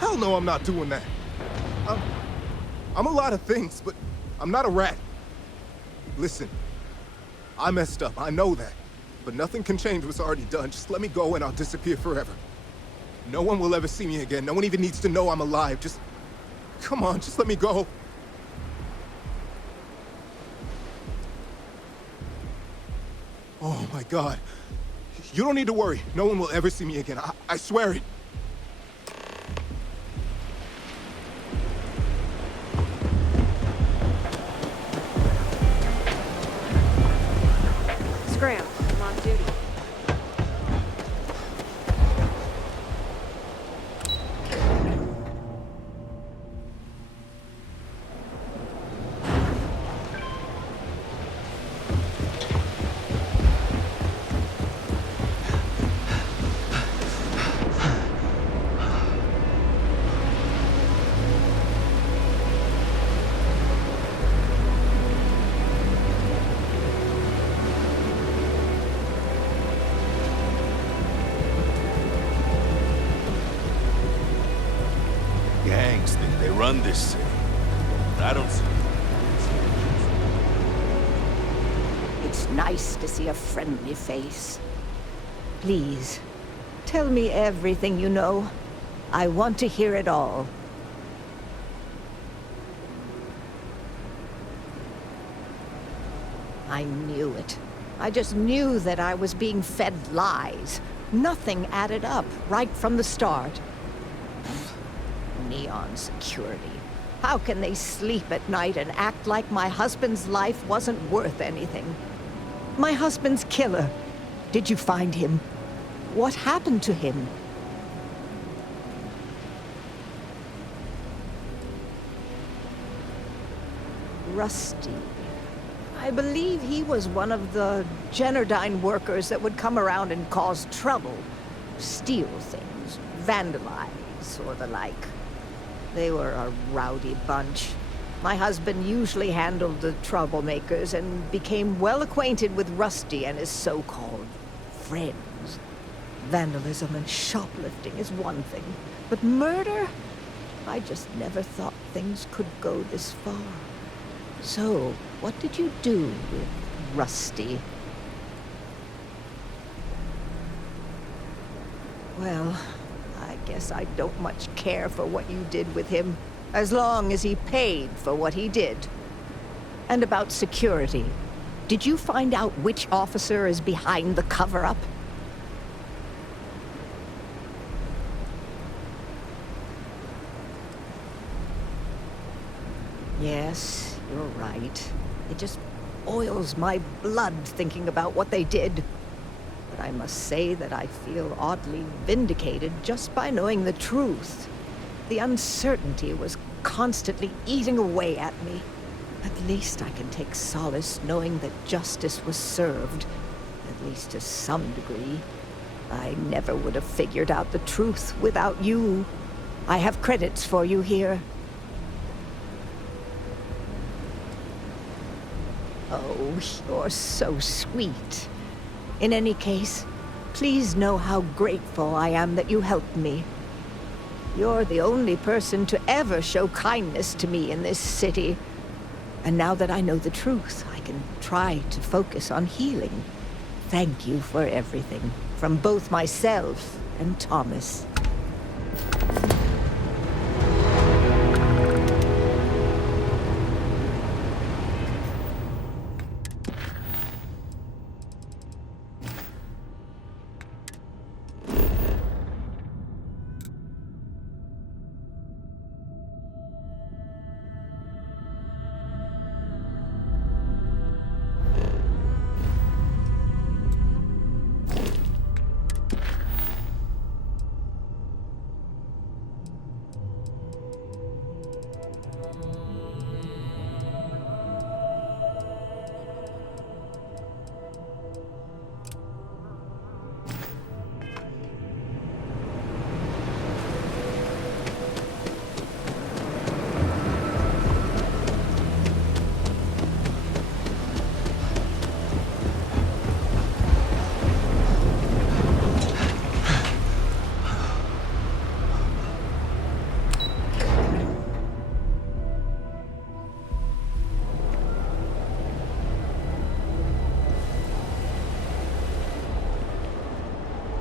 Hell no, I'm not doing that. I'm a lot of things, but I'm not a rat. Listen, I messed up, I know that. But nothing can change what's already done. Just let me go and I'll disappear forever. No one will ever see me again. No one even needs to know I'm alive. Just... come on, just let me go. Oh my God. You don't need to worry. No one will ever see me again. I swear it. Scram, I'm on duty. run this city. But I don't see... It's nice to see a friendly face. Please, tell me everything you know. I want to hear it all. I knew it. I just knew that I was being fed lies. Nothing added up right from the start. Neon security. How can they sleep at night and act like my husband's life wasn't worth anything? My husband's killer. Did you find him? What happened to him? Rusty. I believe he was one of the Generdyne workers that would come around and cause trouble. Steal things, vandalize, or the like. They were a rowdy bunch. My husband usually handled the troublemakers and became well acquainted with Rusty and his so-called friends. Vandalism and shoplifting is one thing, but murder? I just never thought things could go this far. So, what did you do with Rusty? Well, I guess I don't much care for what you did with him, as long as he paid for what he did. And about security, did you find out which officer is behind the cover-up? Yes. You're right. It just boils my blood thinking about what they did. But I must say that I feel oddly vindicated just by knowing the truth. The uncertainty was constantly eating away at me. At least I can take solace knowing that justice was served, at least to some degree. I never would have figured out the truth without you. I have credits for you here. Oh, you're so sweet. In any case, please know how grateful I am that you helped me. You're the only person to ever show kindness to me in this city. And now that I know the truth, I can try to focus on healing. Thank you for everything, from both myself and Thomas.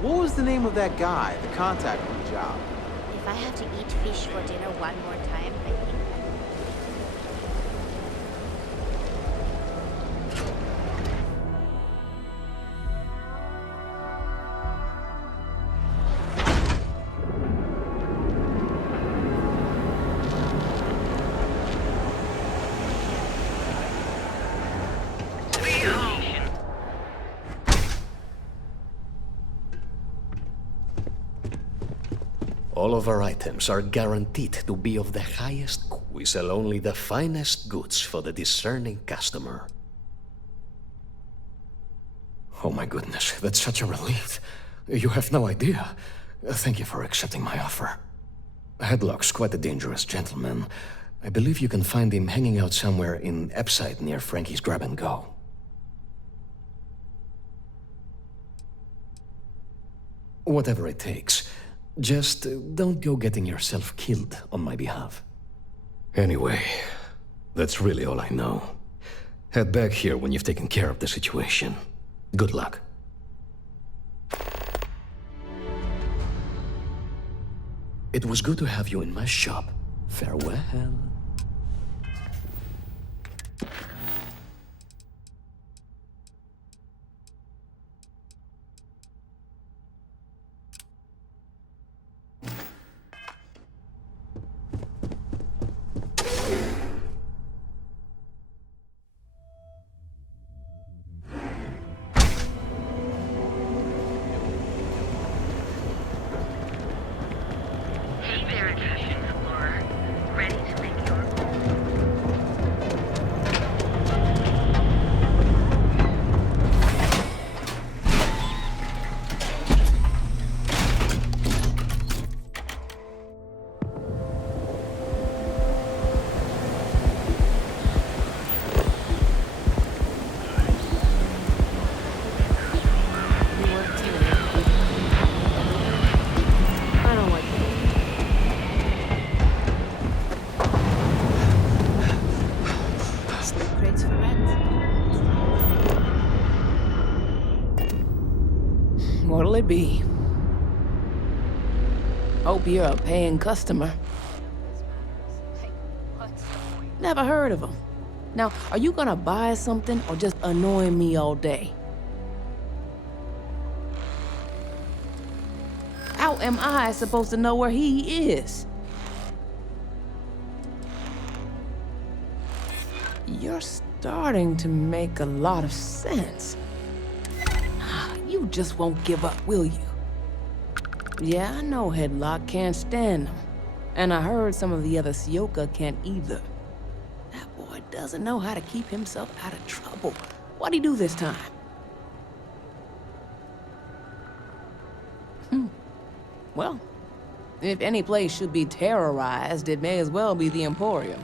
What was the name of that guy, the contact on the job? If I have to eat fish for dinner one more time, I think All of our items are guaranteed to be of the highest quality. We sell only the finest goods for the discerning customer. Oh my goodness, that's such a relief. You have no idea. Thank you for accepting my offer. Headlock's quite a dangerous gentleman. I believe you can find him hanging out somewhere in Epside near Frankie's Grab and Go. Whatever it takes. Just don't go getting yourself killed on my behalf. Anyway, that's really all I know. Head back here when you've taken care of the situation. Good luck. It was good to have you in my shop. Farewell. What'll it be? Hope you're a paying customer. Never heard of them. Now, are you gonna buy something or just annoy me all day? How am I supposed to know where he is? You're starting to make a lot of sense. You just won't give up, will you? Yeah, I know Headlock can't stand them. And I heard some of the other Sioka can't either. That boy doesn't know how to keep himself out of trouble. What'd he do this time? Well, if any place should be terrorized, it may as well be the Emporium.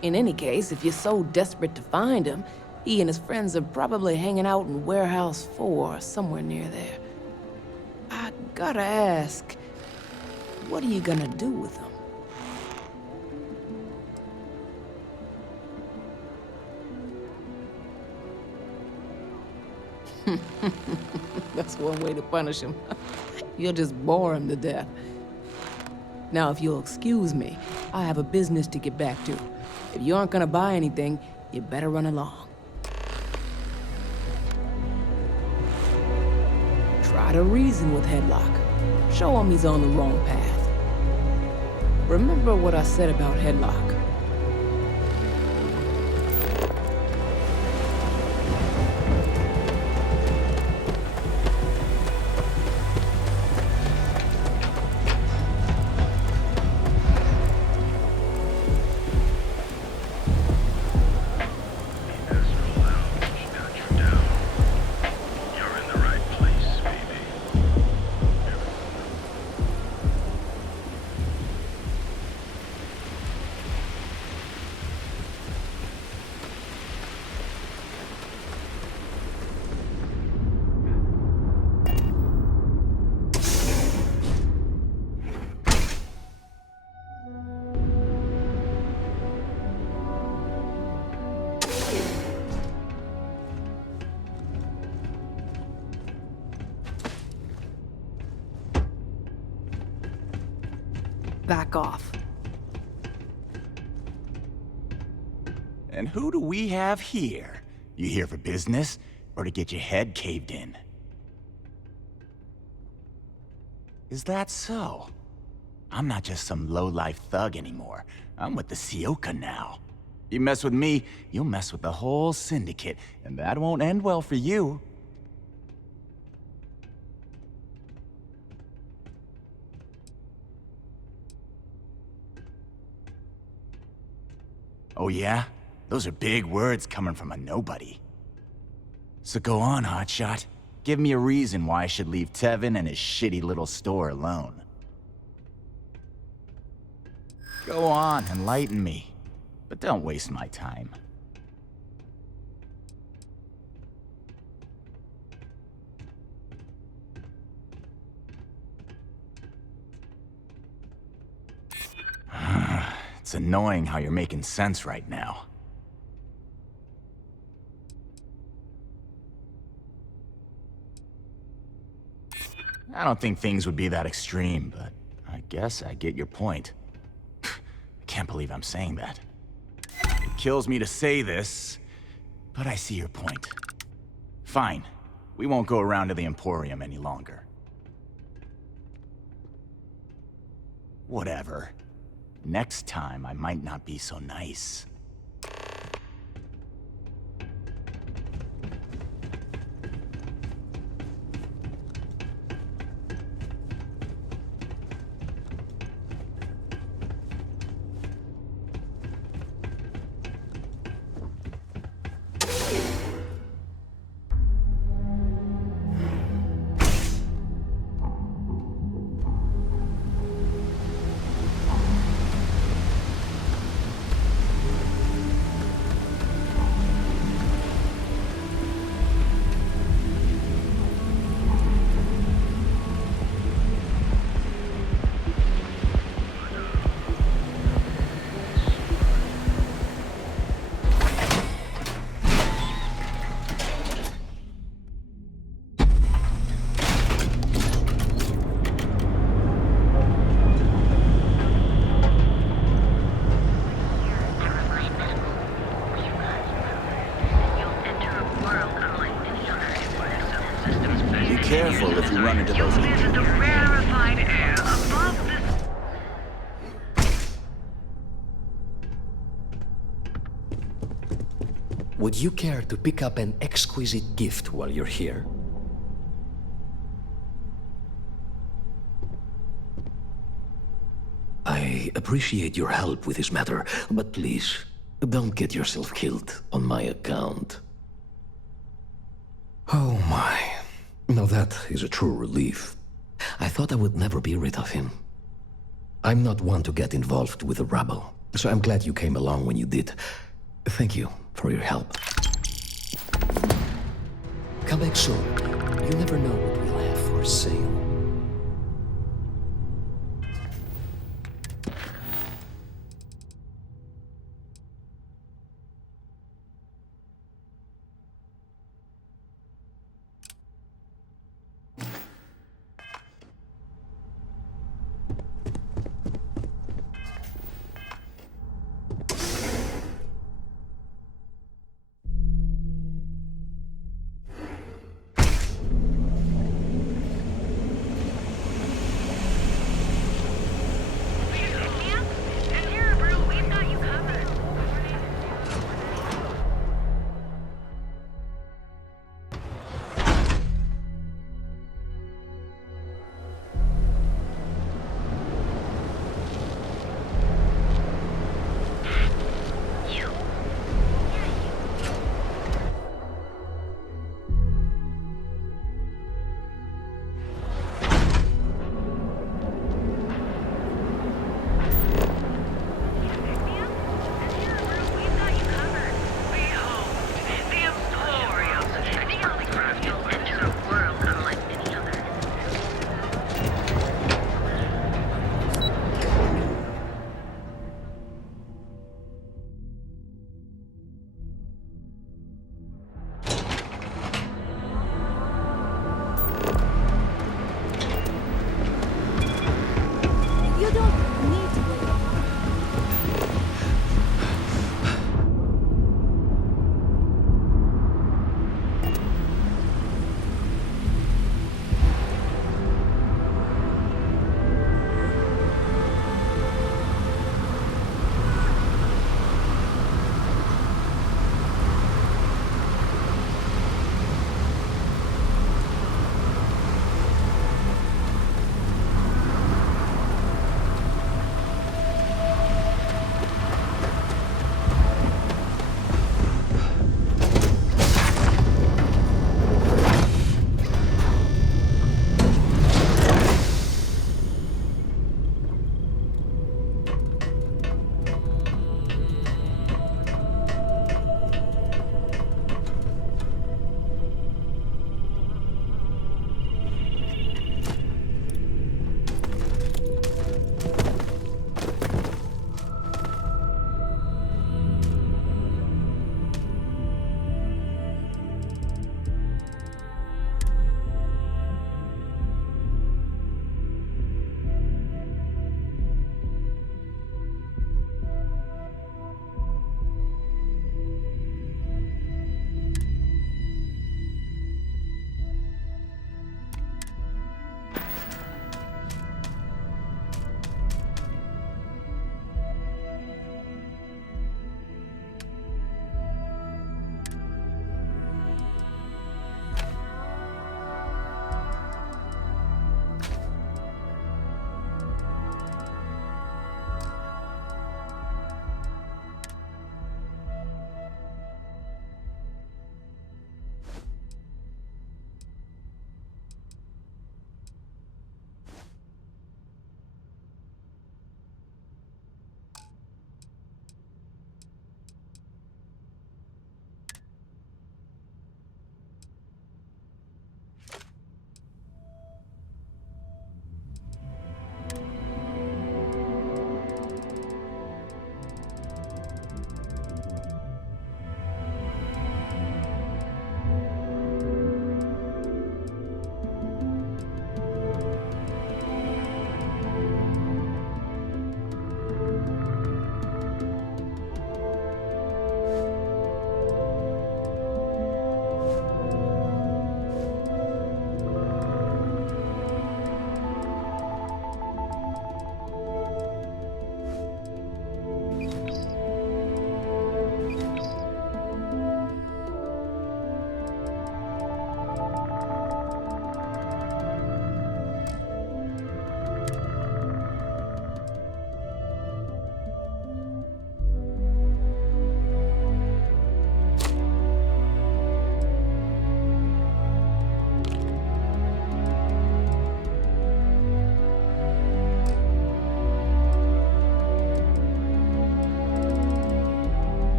In any case, if you're so desperate to find him, he and his friends are probably hanging out in Warehouse 4, somewhere near there. I gotta ask, what are you gonna do with him? That's one way to punish him. You'll just bore him to death. Now, if you'll excuse me, I have a business to get back to. If you aren't gonna buy anything, you better run along. Try to reason with Headlock. Show him he's on the wrong path. Remember what I said about Headlock. Back off. And who do we have here? You here for business, or to get your head caved in? Is that so? I'm not just some low-life thug anymore. I'm with the Sioka now. You mess with me, you'll mess with the whole syndicate, and that won't end well for you. Oh yeah? Those are big words coming from a nobody. So go on, hotshot. Give me a reason why I should leave Tevin and his shitty little store alone. Go on, enlighten me. But don't waste my time. It's annoying how you're making sense right now. I don't think things would be that extreme, but I guess I get your point. I can't believe I'm saying that. It kills me to say this, but I see your point. Fine. We won't go around to the Emporium any longer. Whatever. Next time, I might not be so nice. Careful if you run into those people. The rarefied air above this. Would you care to pick up an exquisite gift while you're here? I appreciate your help with this matter, but please, don't get yourself killed on my account. Oh my. Now that is a true relief. I thought I would never be rid of him. I'm not one to get involved with the rabble, so I'm glad you came along when you did. Thank you for your help. Come back soon. You never know what we'll have for sale.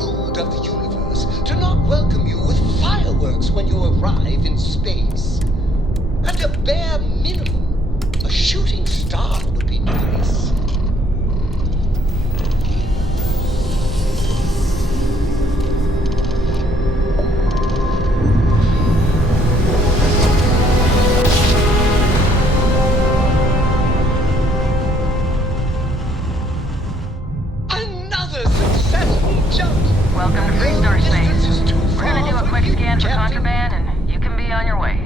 rude of the universe to not welcome you with fireworks when you arrive in space. At a bare minimum, a shooting star would be nice. Welcome to Free Star Space. We're gonna do a quick scan for contraband, and you can be on your way.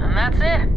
And that's it.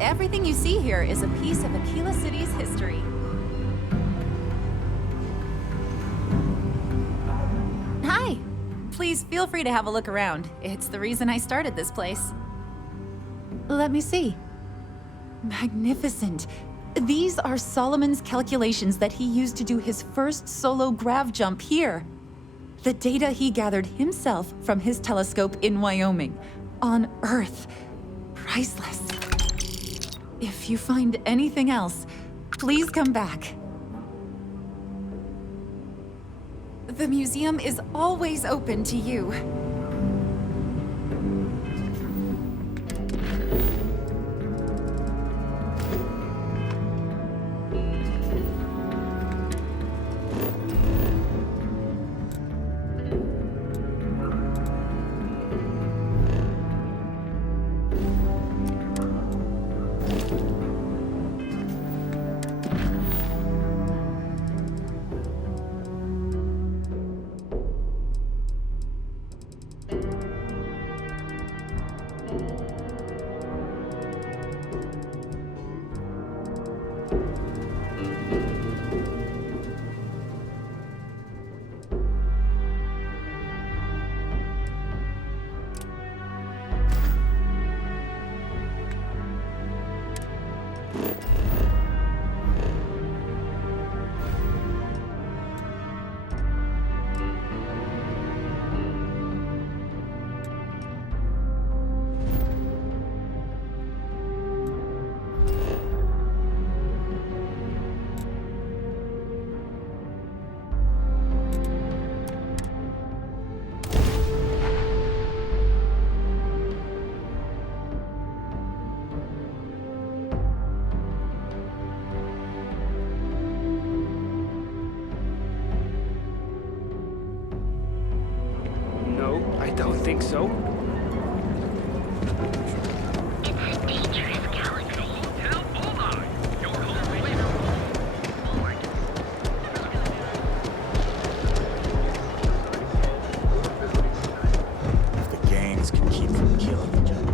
Everything you see here is a piece of Aquila City's history. Hi! Please feel free to have a look around. It's the reason I started this place. Let me see. Magnificent. These are Solomon's calculations that he used to do his first solo grav jump here. The data he gathered himself from his telescope in Wyoming, on Earth. Priceless. If you find anything else, please come back. The museum is always open to you. I don't think so. It's a dangerous galaxy. Tell Ola! You're hopefully forward. If the gangs can keep from killing each other.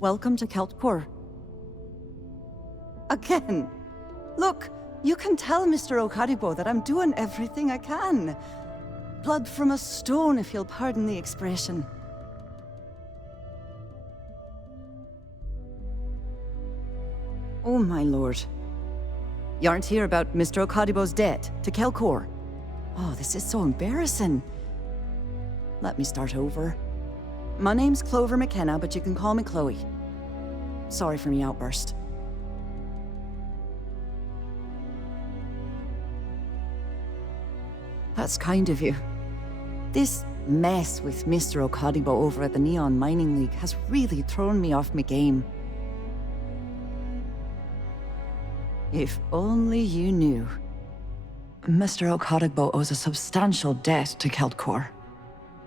Welcome to Keltcore. Again! Look! You can tell Mr. Okaribo that I'm doing everything I can. Blood from a stone, if you'll pardon the expression. Oh, my lord. You aren't here about Mr. Okaribo's debt to Kelkor. Oh, this is so embarrassing. Let me start over. My name's Clover McKenna, but you can call me Chloe. Sorry for me outburst. That's kind of you. This mess with Mr. Okaribo over at the Neon Mining League has really thrown me off my game. If only you knew. Mr. Okaribo owes a substantial debt to Kelkor.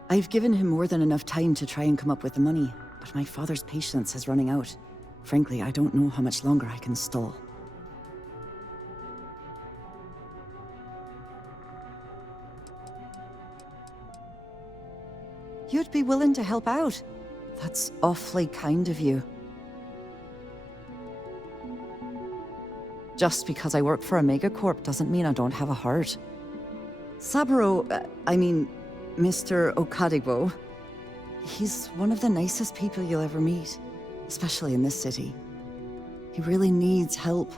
I've given him more than enough time to try and come up with the money, but my father's patience is running out. Frankly, I don't know how much longer I can stall. You'd be willing to help out. That's awfully kind of you. Just because I work for a megacorp doesn't mean I don't have a heart. Saburo, Mr. Okaribo, he's one of the nicest people you'll ever meet, especially in this city. He really needs help,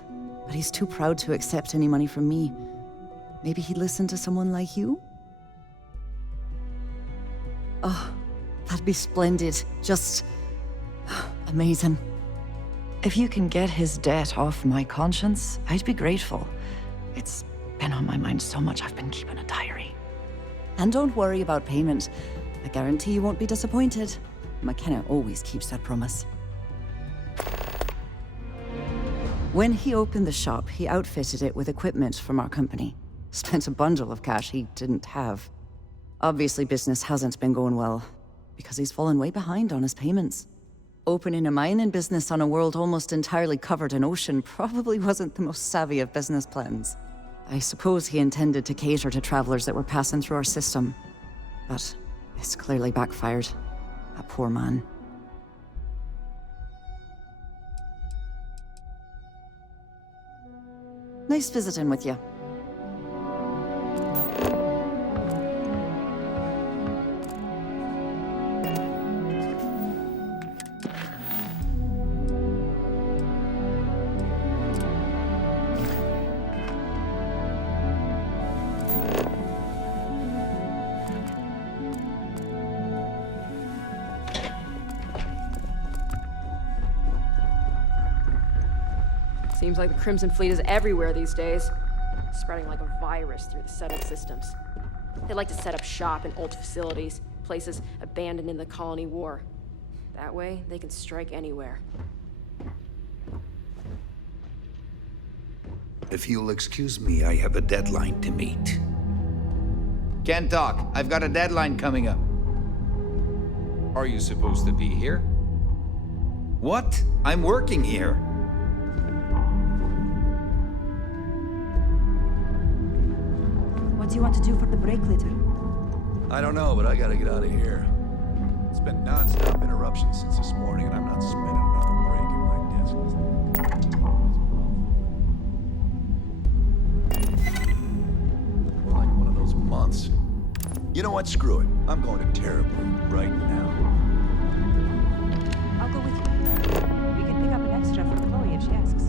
but he's too proud to accept any money from me. Maybe he'd listen to someone like you? Oh, that'd be splendid. Just amazing. If you can get his debt off my conscience, I'd be grateful. It's been on my mind so much I've been keeping a diary. And don't worry about payment. I guarantee you won't be disappointed. McKenna always keeps that promise. When he opened the shop, he outfitted it with equipment from our company. Spent a bundle of cash he didn't have. Obviously, business hasn't been going well, because he's fallen way behind on his payments. Opening a mining business on a world almost entirely covered in ocean probably wasn't the most savvy of business plans. I suppose he intended to cater to travelers that were passing through our system, but it's clearly backfired. That poor man. Nice visiting with you. Seems like the Crimson Fleet is everywhere these days, spreading like a virus through the settled systems. They like to set up shop in old facilities, places abandoned in the colony war. That way, they can strike anywhere. If you'll excuse me, I have a deadline to meet. Can't talk. I've got a deadline coming up. Are you supposed to be here? What? I'm working here. What do you want to do for the break later? I don't know, but I gotta get out of here. It's been non-stop interruptions since this morning, and I'm not spending another break at my desk. Like one of those months. You know what? Screw it. I'm going to Terrible right now. I'll go with you. We can pick up an extra for Chloe if she asks.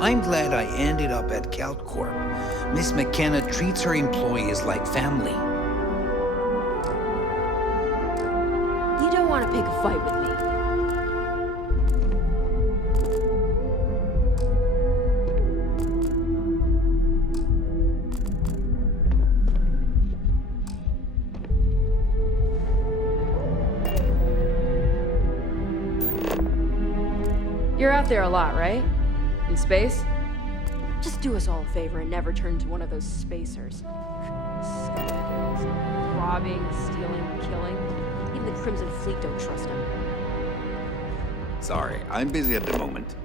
I'm glad I ended up at CalCorp. Miss McKenna treats her employees like family. You don't want to pick a fight with me. You're out there a lot, right? In space? Just do us all a favor and never turn into one of those spacers. Robbing, stealing, killing. Even the Crimson Fleet don't trust him. Sorry, I'm busy at the moment.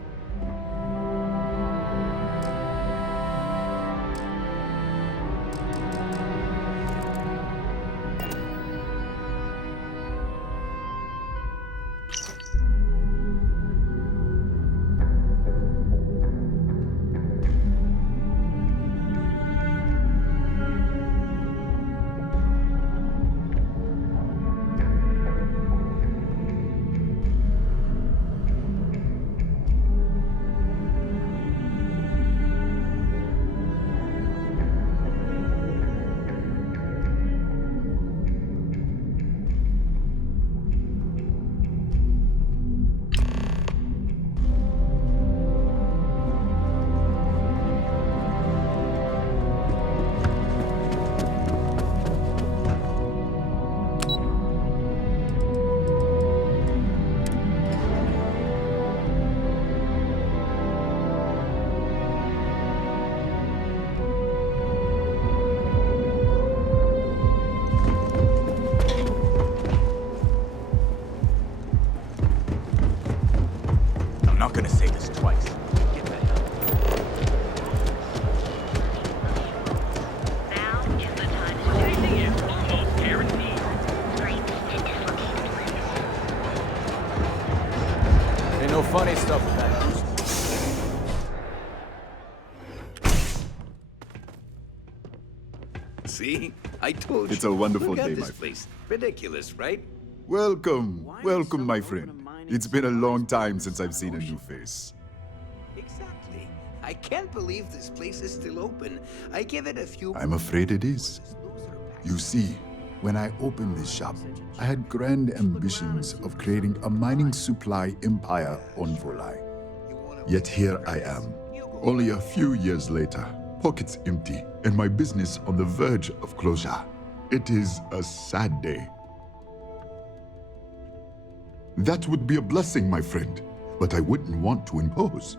Funny stuff with that. See? I told you. It's a wonderful Look at day, this my place. Ridiculous, right? Welcome, welcome, my friend. It's been a long time since I've seen a new face. Exactly. I can't believe this place is still open. I give it a few... I'm afraid it is. You see, when I opened this shop, I had grand ambitions of creating a mining supply empire on Volai. Yet here I am, only a few years later, pockets empty, and my business on the verge of closure. It is a sad day. That would be a blessing, my friend, but I wouldn't want to impose.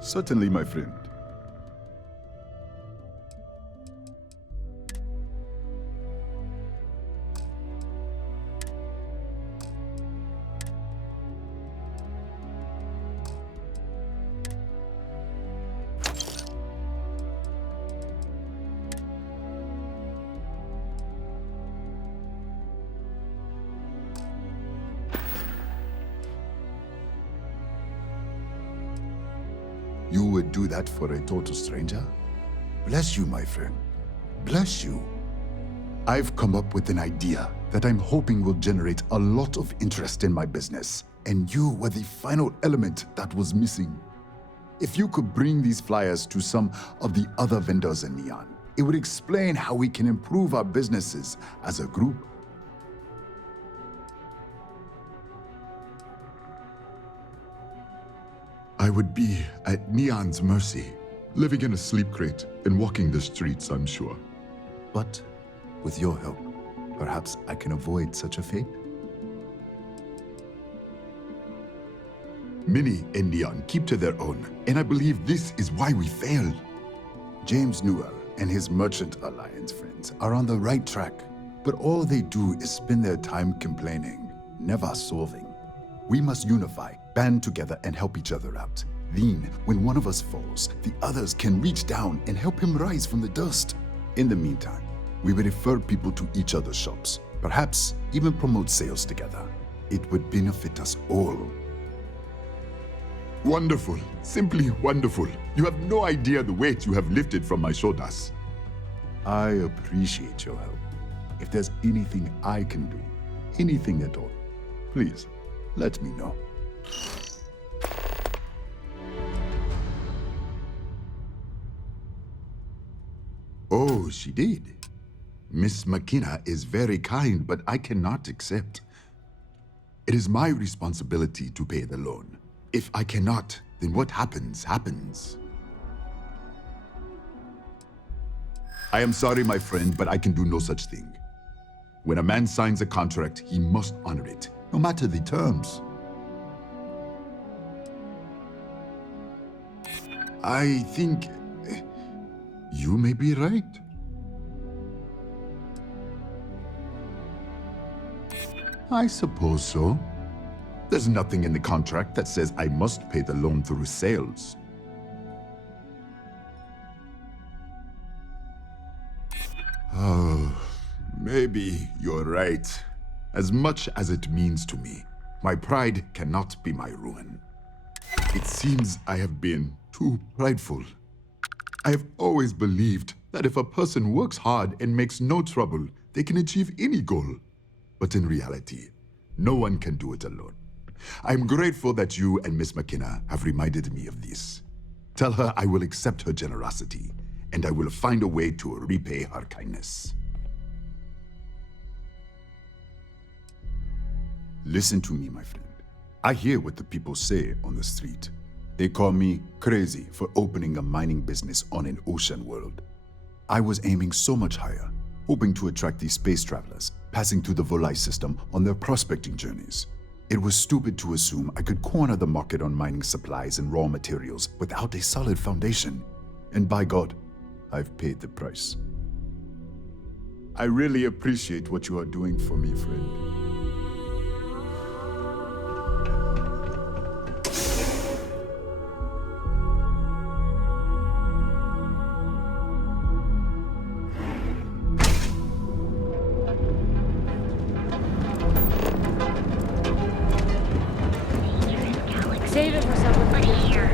Certainly, my friend. You would do that for a total stranger? Bless you, my friend. Bless you. I've come up with an idea that I'm hoping will generate a lot of interest in my business, and you were the final element that was missing. If you could bring these flyers to some of the other vendors in Neon, it would explain how we can improve our businesses as a group. I would be at Neon's mercy, living in a sleep crate and walking the streets, I'm sure. But with your help, perhaps I can avoid such a fate. Many in Neon keep to their own, and I believe this is why we fail. James Newell and his Merchant Alliance friends are on the right track, but all they do is spend their time complaining, never solving. We must unify, band together, and help each other out. Then, when one of us falls, the others can reach down and help him rise from the dust. In the meantime, we will refer people to each other's shops, perhaps even promote sales together. It would benefit us all. Wonderful, simply wonderful. You have no idea the weight you have lifted from my shoulders. I appreciate your help. If there's anything I can do, anything at all, please, let me know. Oh, she did. Miss McKenna is very kind, but I cannot accept. It is my responsibility to pay the loan. If I cannot, then what happens, happens. I am sorry, my friend, but I can do no such thing. When a man signs a contract, he must honor it, no matter the terms. I think you may be right. I suppose so. There's nothing in the contract that says I must pay the loan through sales. Oh, maybe you're right. As much as it means to me, my pride cannot be my ruin. It seems I have been too prideful. I have always believed that if a person works hard and makes no trouble, they can achieve any goal. But in reality, no one can do it alone. I'm grateful that you and Miss McKenna have reminded me of this. Tell her I will accept her generosity, and I will find a way to repay her kindness. Listen to me, my friend. I hear what the people say on the street. They call me crazy for opening a mining business on an ocean world. I was aiming so much higher, hoping to attract these space travelers, passing through the Volai system on their prospecting journeys. It was stupid to assume I could corner the market on mining supplies and raw materials without a solid foundation. And by God, I've paid the price. I really appreciate what you are doing for me, friend. Save it for someone right here.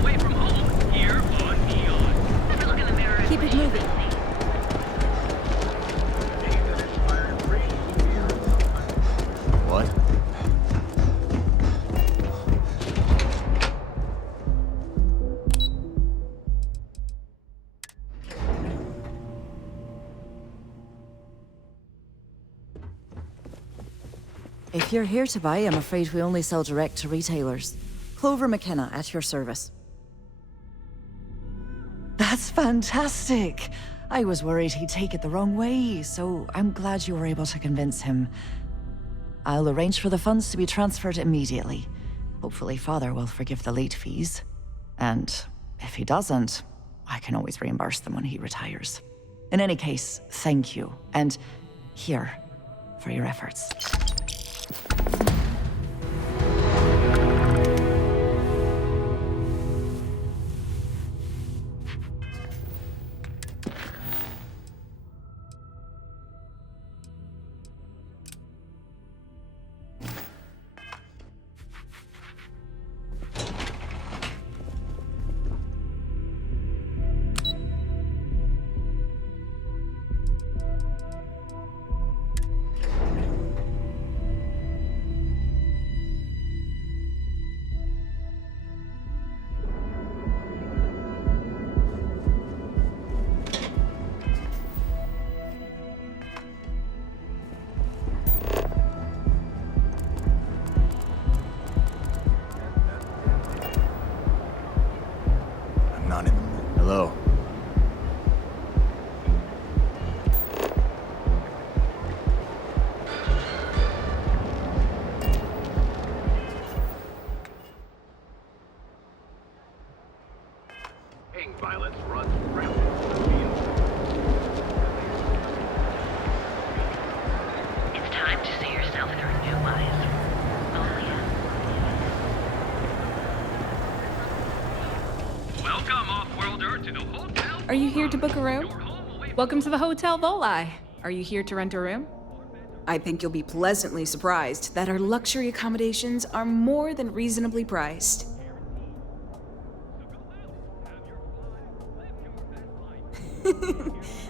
Away from home, here on Neon. Have a look in the mirror. Keep it moving. What? If you're here to buy, I'm afraid we only sell direct to retailers. Clover McKenna at your service. That's fantastic! I was worried he'd take it the wrong way, so I'm glad you were able to convince him. I'll arrange for the funds to be transferred immediately. Hopefully Father will forgive the late fees. And if he doesn't, I can always reimburse them when he retires. In any case, thank you, and here for your efforts. Hello. Gang violence runs rampant. It's time to see yourself through new eyes. Oh yeah. Welcome, off-worlder, to the hotel. Are you here to book a room? Welcome to the Hotel Volai. Are you here to rent a room? I think you'll be pleasantly surprised that our luxury accommodations are more than reasonably priced.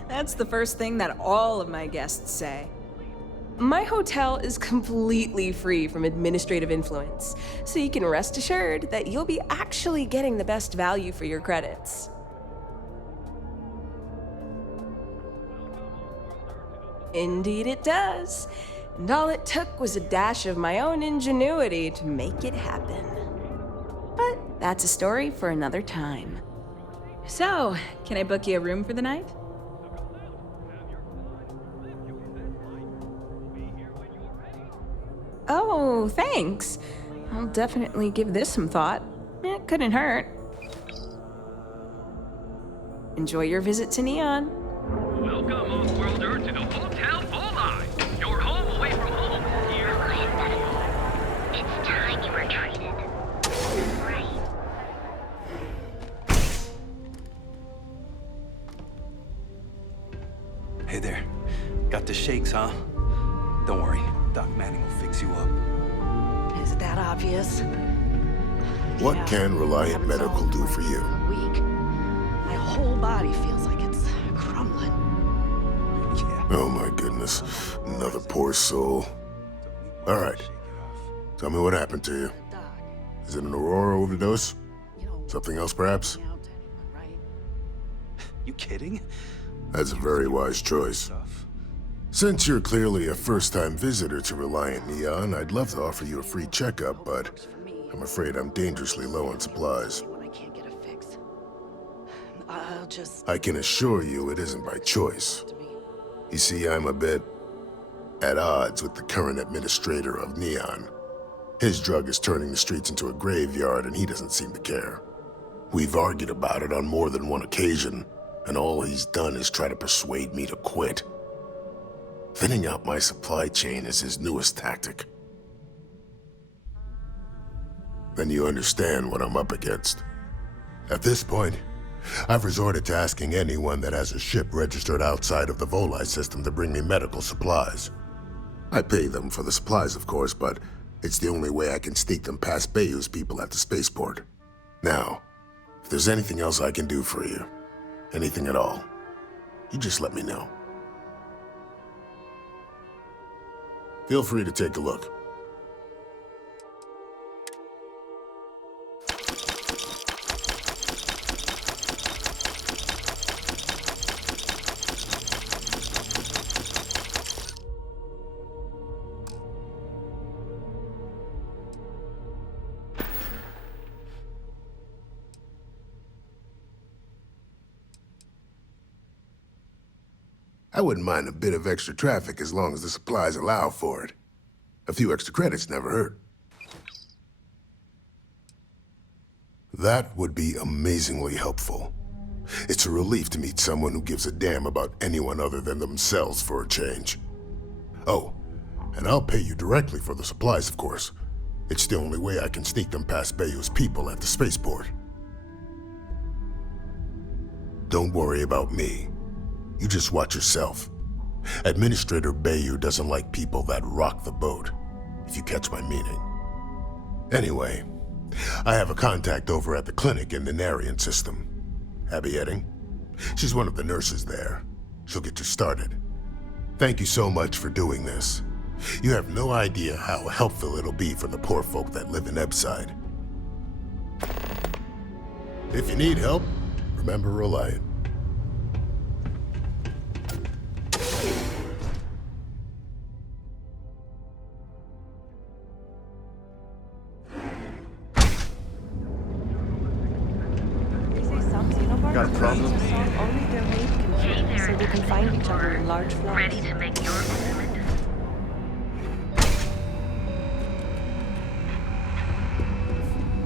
That's the first thing that all of my guests say. My hotel is completely free from administrative influence, so you can rest assured that you'll be actually getting the best value for your credits. Indeed it does. And all it took was a dash of my own ingenuity to make it happen. But that's a story for another time. So, can I book you a room for the night? Oh, thanks. I'll definitely give this some thought. It couldn't hurt. Enjoy your visit to Neon. Welcome, Off-Worlder, to the Hotel Volai. Your home away from home. Here. It's time you were treated right. Hey there. Got the shakes, huh? Don't worry. Doc Manning will fix you up. Is that obvious? What Yeah, can Reliant Medical do for you? Weak. My whole body feels like it's crumbling. Oh my goodness. Another poor soul. All right. Tell me what happened to you. Is it an Aurora overdose? Something else, perhaps? You kidding? That's a very wise choice. Since you're clearly a first-time visitor to Reliant Neon, I'd love to offer you a free checkup, but I'm afraid I'm dangerously low on supplies. I'll just... I can assure you it isn't by choice. You see, I'm a bit at odds with the current administrator of Neon. His drug is turning the streets into a graveyard, and he doesn't seem to care. We've argued about it on more than one occasion, and all he's done is try to persuade me to quit. Thinning out my supply chain is his newest tactic. Then you understand what I'm up against. At this point, I've resorted to asking anyone that has a ship registered outside of the Volai system to bring me medical supplies. I pay them for the supplies, of course, but it's the only way I can sneak them past Bayou's people at the spaceport. Now, if there's anything else I can do for you, anything at all, you just let me know. Feel free to take a look. I wouldn't mind a bit of extra traffic as long as the supplies allow for it. A few extra credits never hurt. That would be amazingly helpful. It's a relief to meet someone who gives a damn about anyone other than themselves for a change. Oh, and I'll pay you directly for the supplies, of course. It's the only way I can sneak them past Bayou's people at the spaceport. Don't worry about me. You just watch yourself. Administrator Bayou doesn't like people that rock the boat, if you catch my meaning. Anyway, I have a contact over at the clinic in the Narian system. Abby Edding. She's one of the nurses there. She'll get you started. Thank you so much for doing this. You have no idea how helpful it'll be for the poor folk that live in Ebside. If you need help, remember Reliant. Got a problem? Only their mate can hear, so they can find each other in large flocks. Ready to make your ultimate.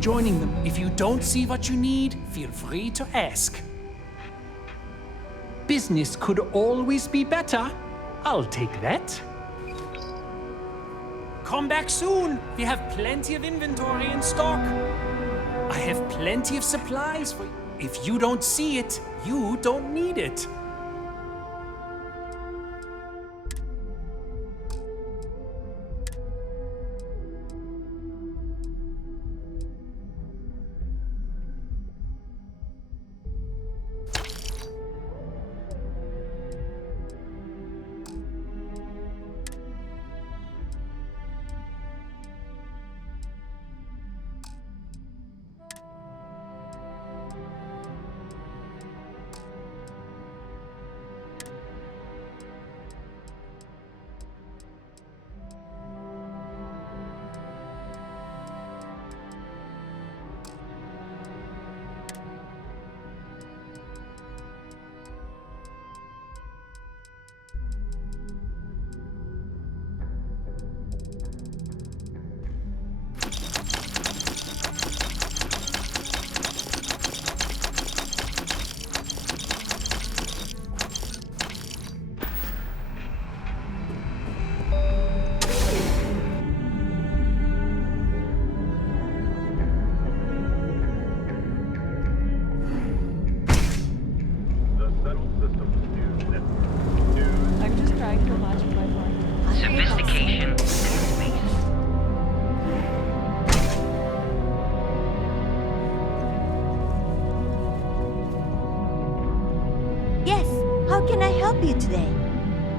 Joining them. If you don't see what you need, feel free to ask. Business could always be better. I'll take that. Come back soon. We have plenty of inventory in stock. I have plenty of supplies for you. If you don't see it, you don't need it. can I help you today?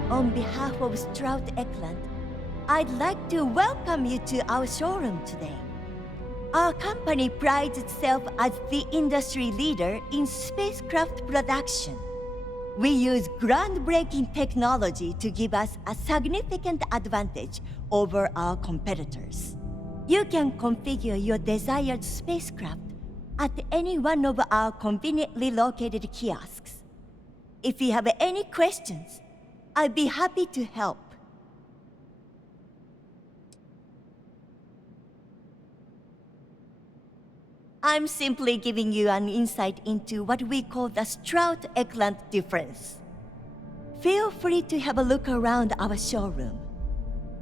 On behalf of Stroud Eklund, I'd like to welcome you to our showroom today. Our company prides itself as the industry leader in spacecraft production. We use groundbreaking technology to give us a significant advantage over our competitors. You can configure your desired spacecraft at any one of our conveniently located kiosks. If you have any questions, I'd be happy to help. I'm simply giving you an insight into what we call the Stroud-Eklund difference. Feel free to have a look around our showroom.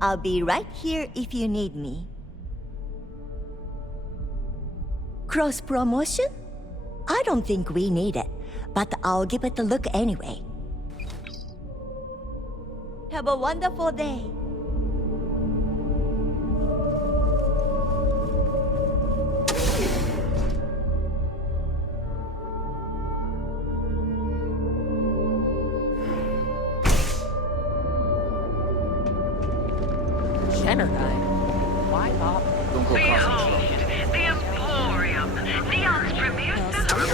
I'll be right here if you need me. Cross-promotion? I don't think we need it, but I'll give it a look anyway. Have a wonderful day. Jenner guy? Why bother? Don't go causing trouble. The Emporium, Neon's premier center.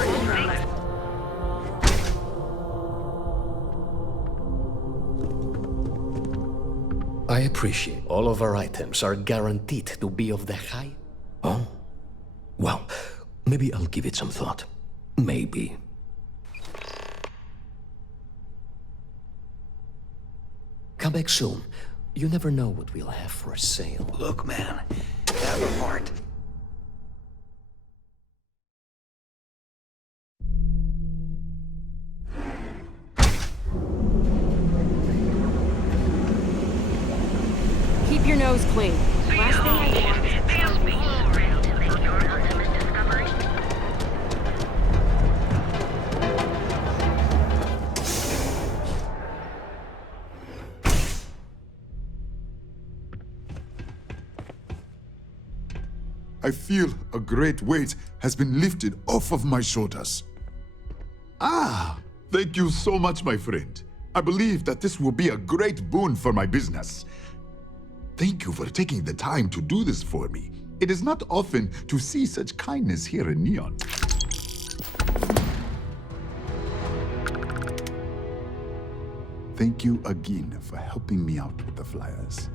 I appreciate all of our items are guaranteed to be of the high... Oh? Well, maybe I'll give it some thought. Maybe. Come back soon. You never know what we'll have for sale. Look, man, have a heart. Keep your nose clean. Last thing I want is I feel a great weight has been lifted off of my shoulders. Ah, thank you so much, my friend. I believe that this will be a great boon for my business. Thank you for taking the time to do this for me. It is not often to see such kindness here in Neon. Thank you again for helping me out with the flyers.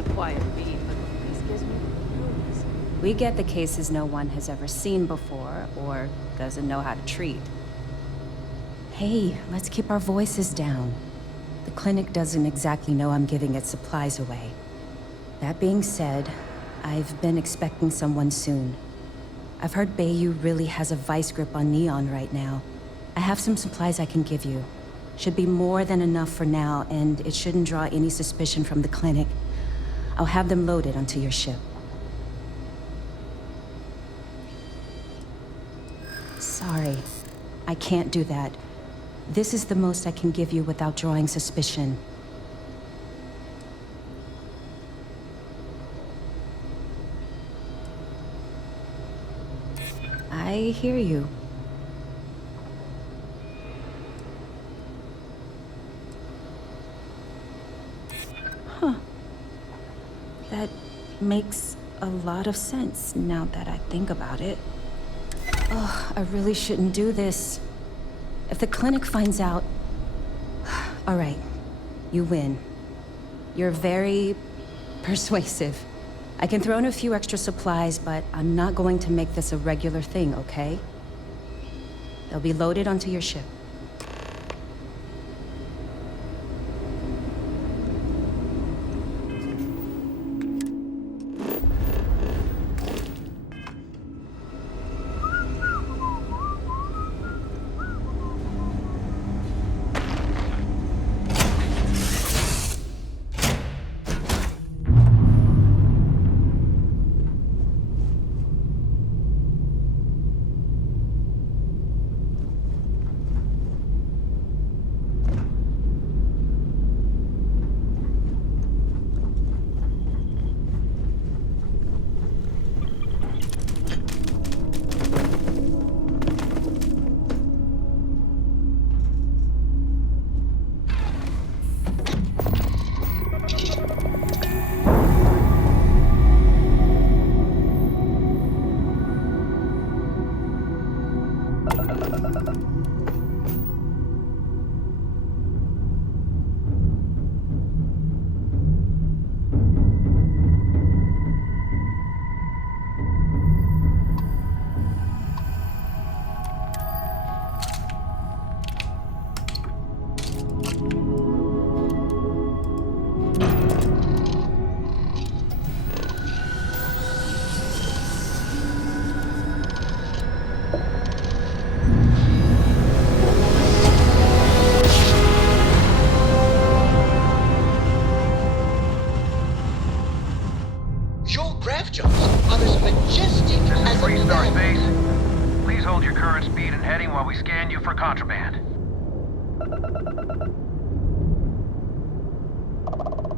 a quiet beat, but this gives me blues. We get the cases no one has ever seen before, or doesn't know how to treat. Hey, let's keep our voices down. The clinic doesn't exactly know I'm giving its supplies away. That being said, I've been expecting someone soon. I've heard Bayou really has a vice grip on Neon right now. I have some supplies I can give you. Should be more than enough for now, and it shouldn't draw any suspicion from the clinic. I'll have them loaded onto your ship. Sorry, I can't do that. This is the most I can give you without drawing suspicion. I hear you. Huh. That makes a lot of sense now that I think about it. Oh, I really shouldn't do this. If the clinic finds out... All right, you win. You're very persuasive. I can throw in a few extra supplies, but I'm not going to make this a regular thing, okay? They'll be loaded onto your ship.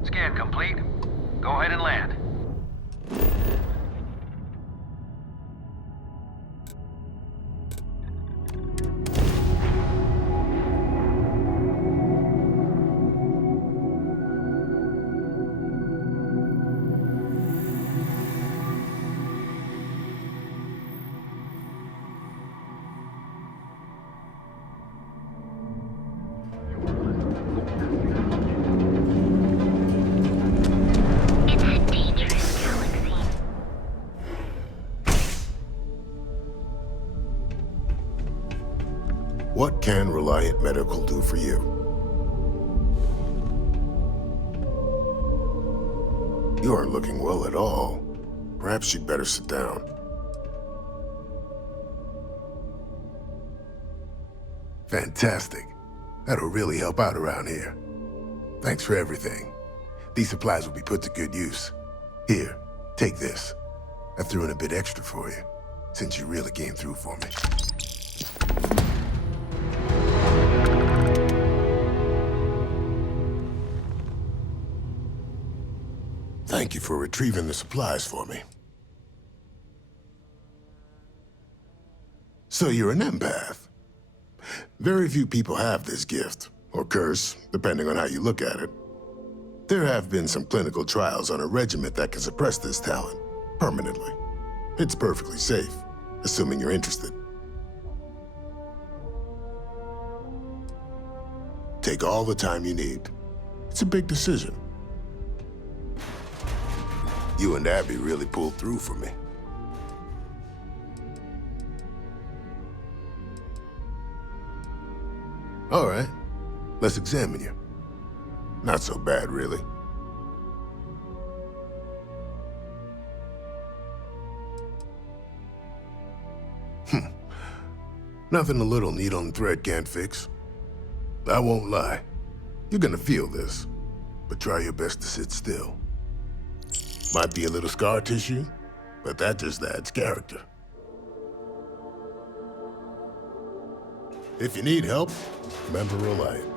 Scan complete. Go ahead and land. What can Reliant Medical do for you? You aren't looking well at all. Perhaps you'd better sit down. Fantastic. That'll really help out around here. Thanks for everything. These supplies will be put to good use. Here, take this. I threw in a bit extra for you, since you really came through for me. Thank you for retrieving the supplies for me. So you're an empath. Very few people have this gift, or curse, depending on how you look at it. There have been some clinical trials on a regimen that can suppress this talent, permanently. It's perfectly safe, assuming you're interested. Take all the time you need. It's a big decision. You and Abby really pulled through for me. All right, let's examine you. Not so bad, really. Nothing a little needle and thread can't fix. I won't lie. You're gonna feel this, but try your best to sit still. Might be a little scar tissue, but that just adds character. If you need help, remember Reliant.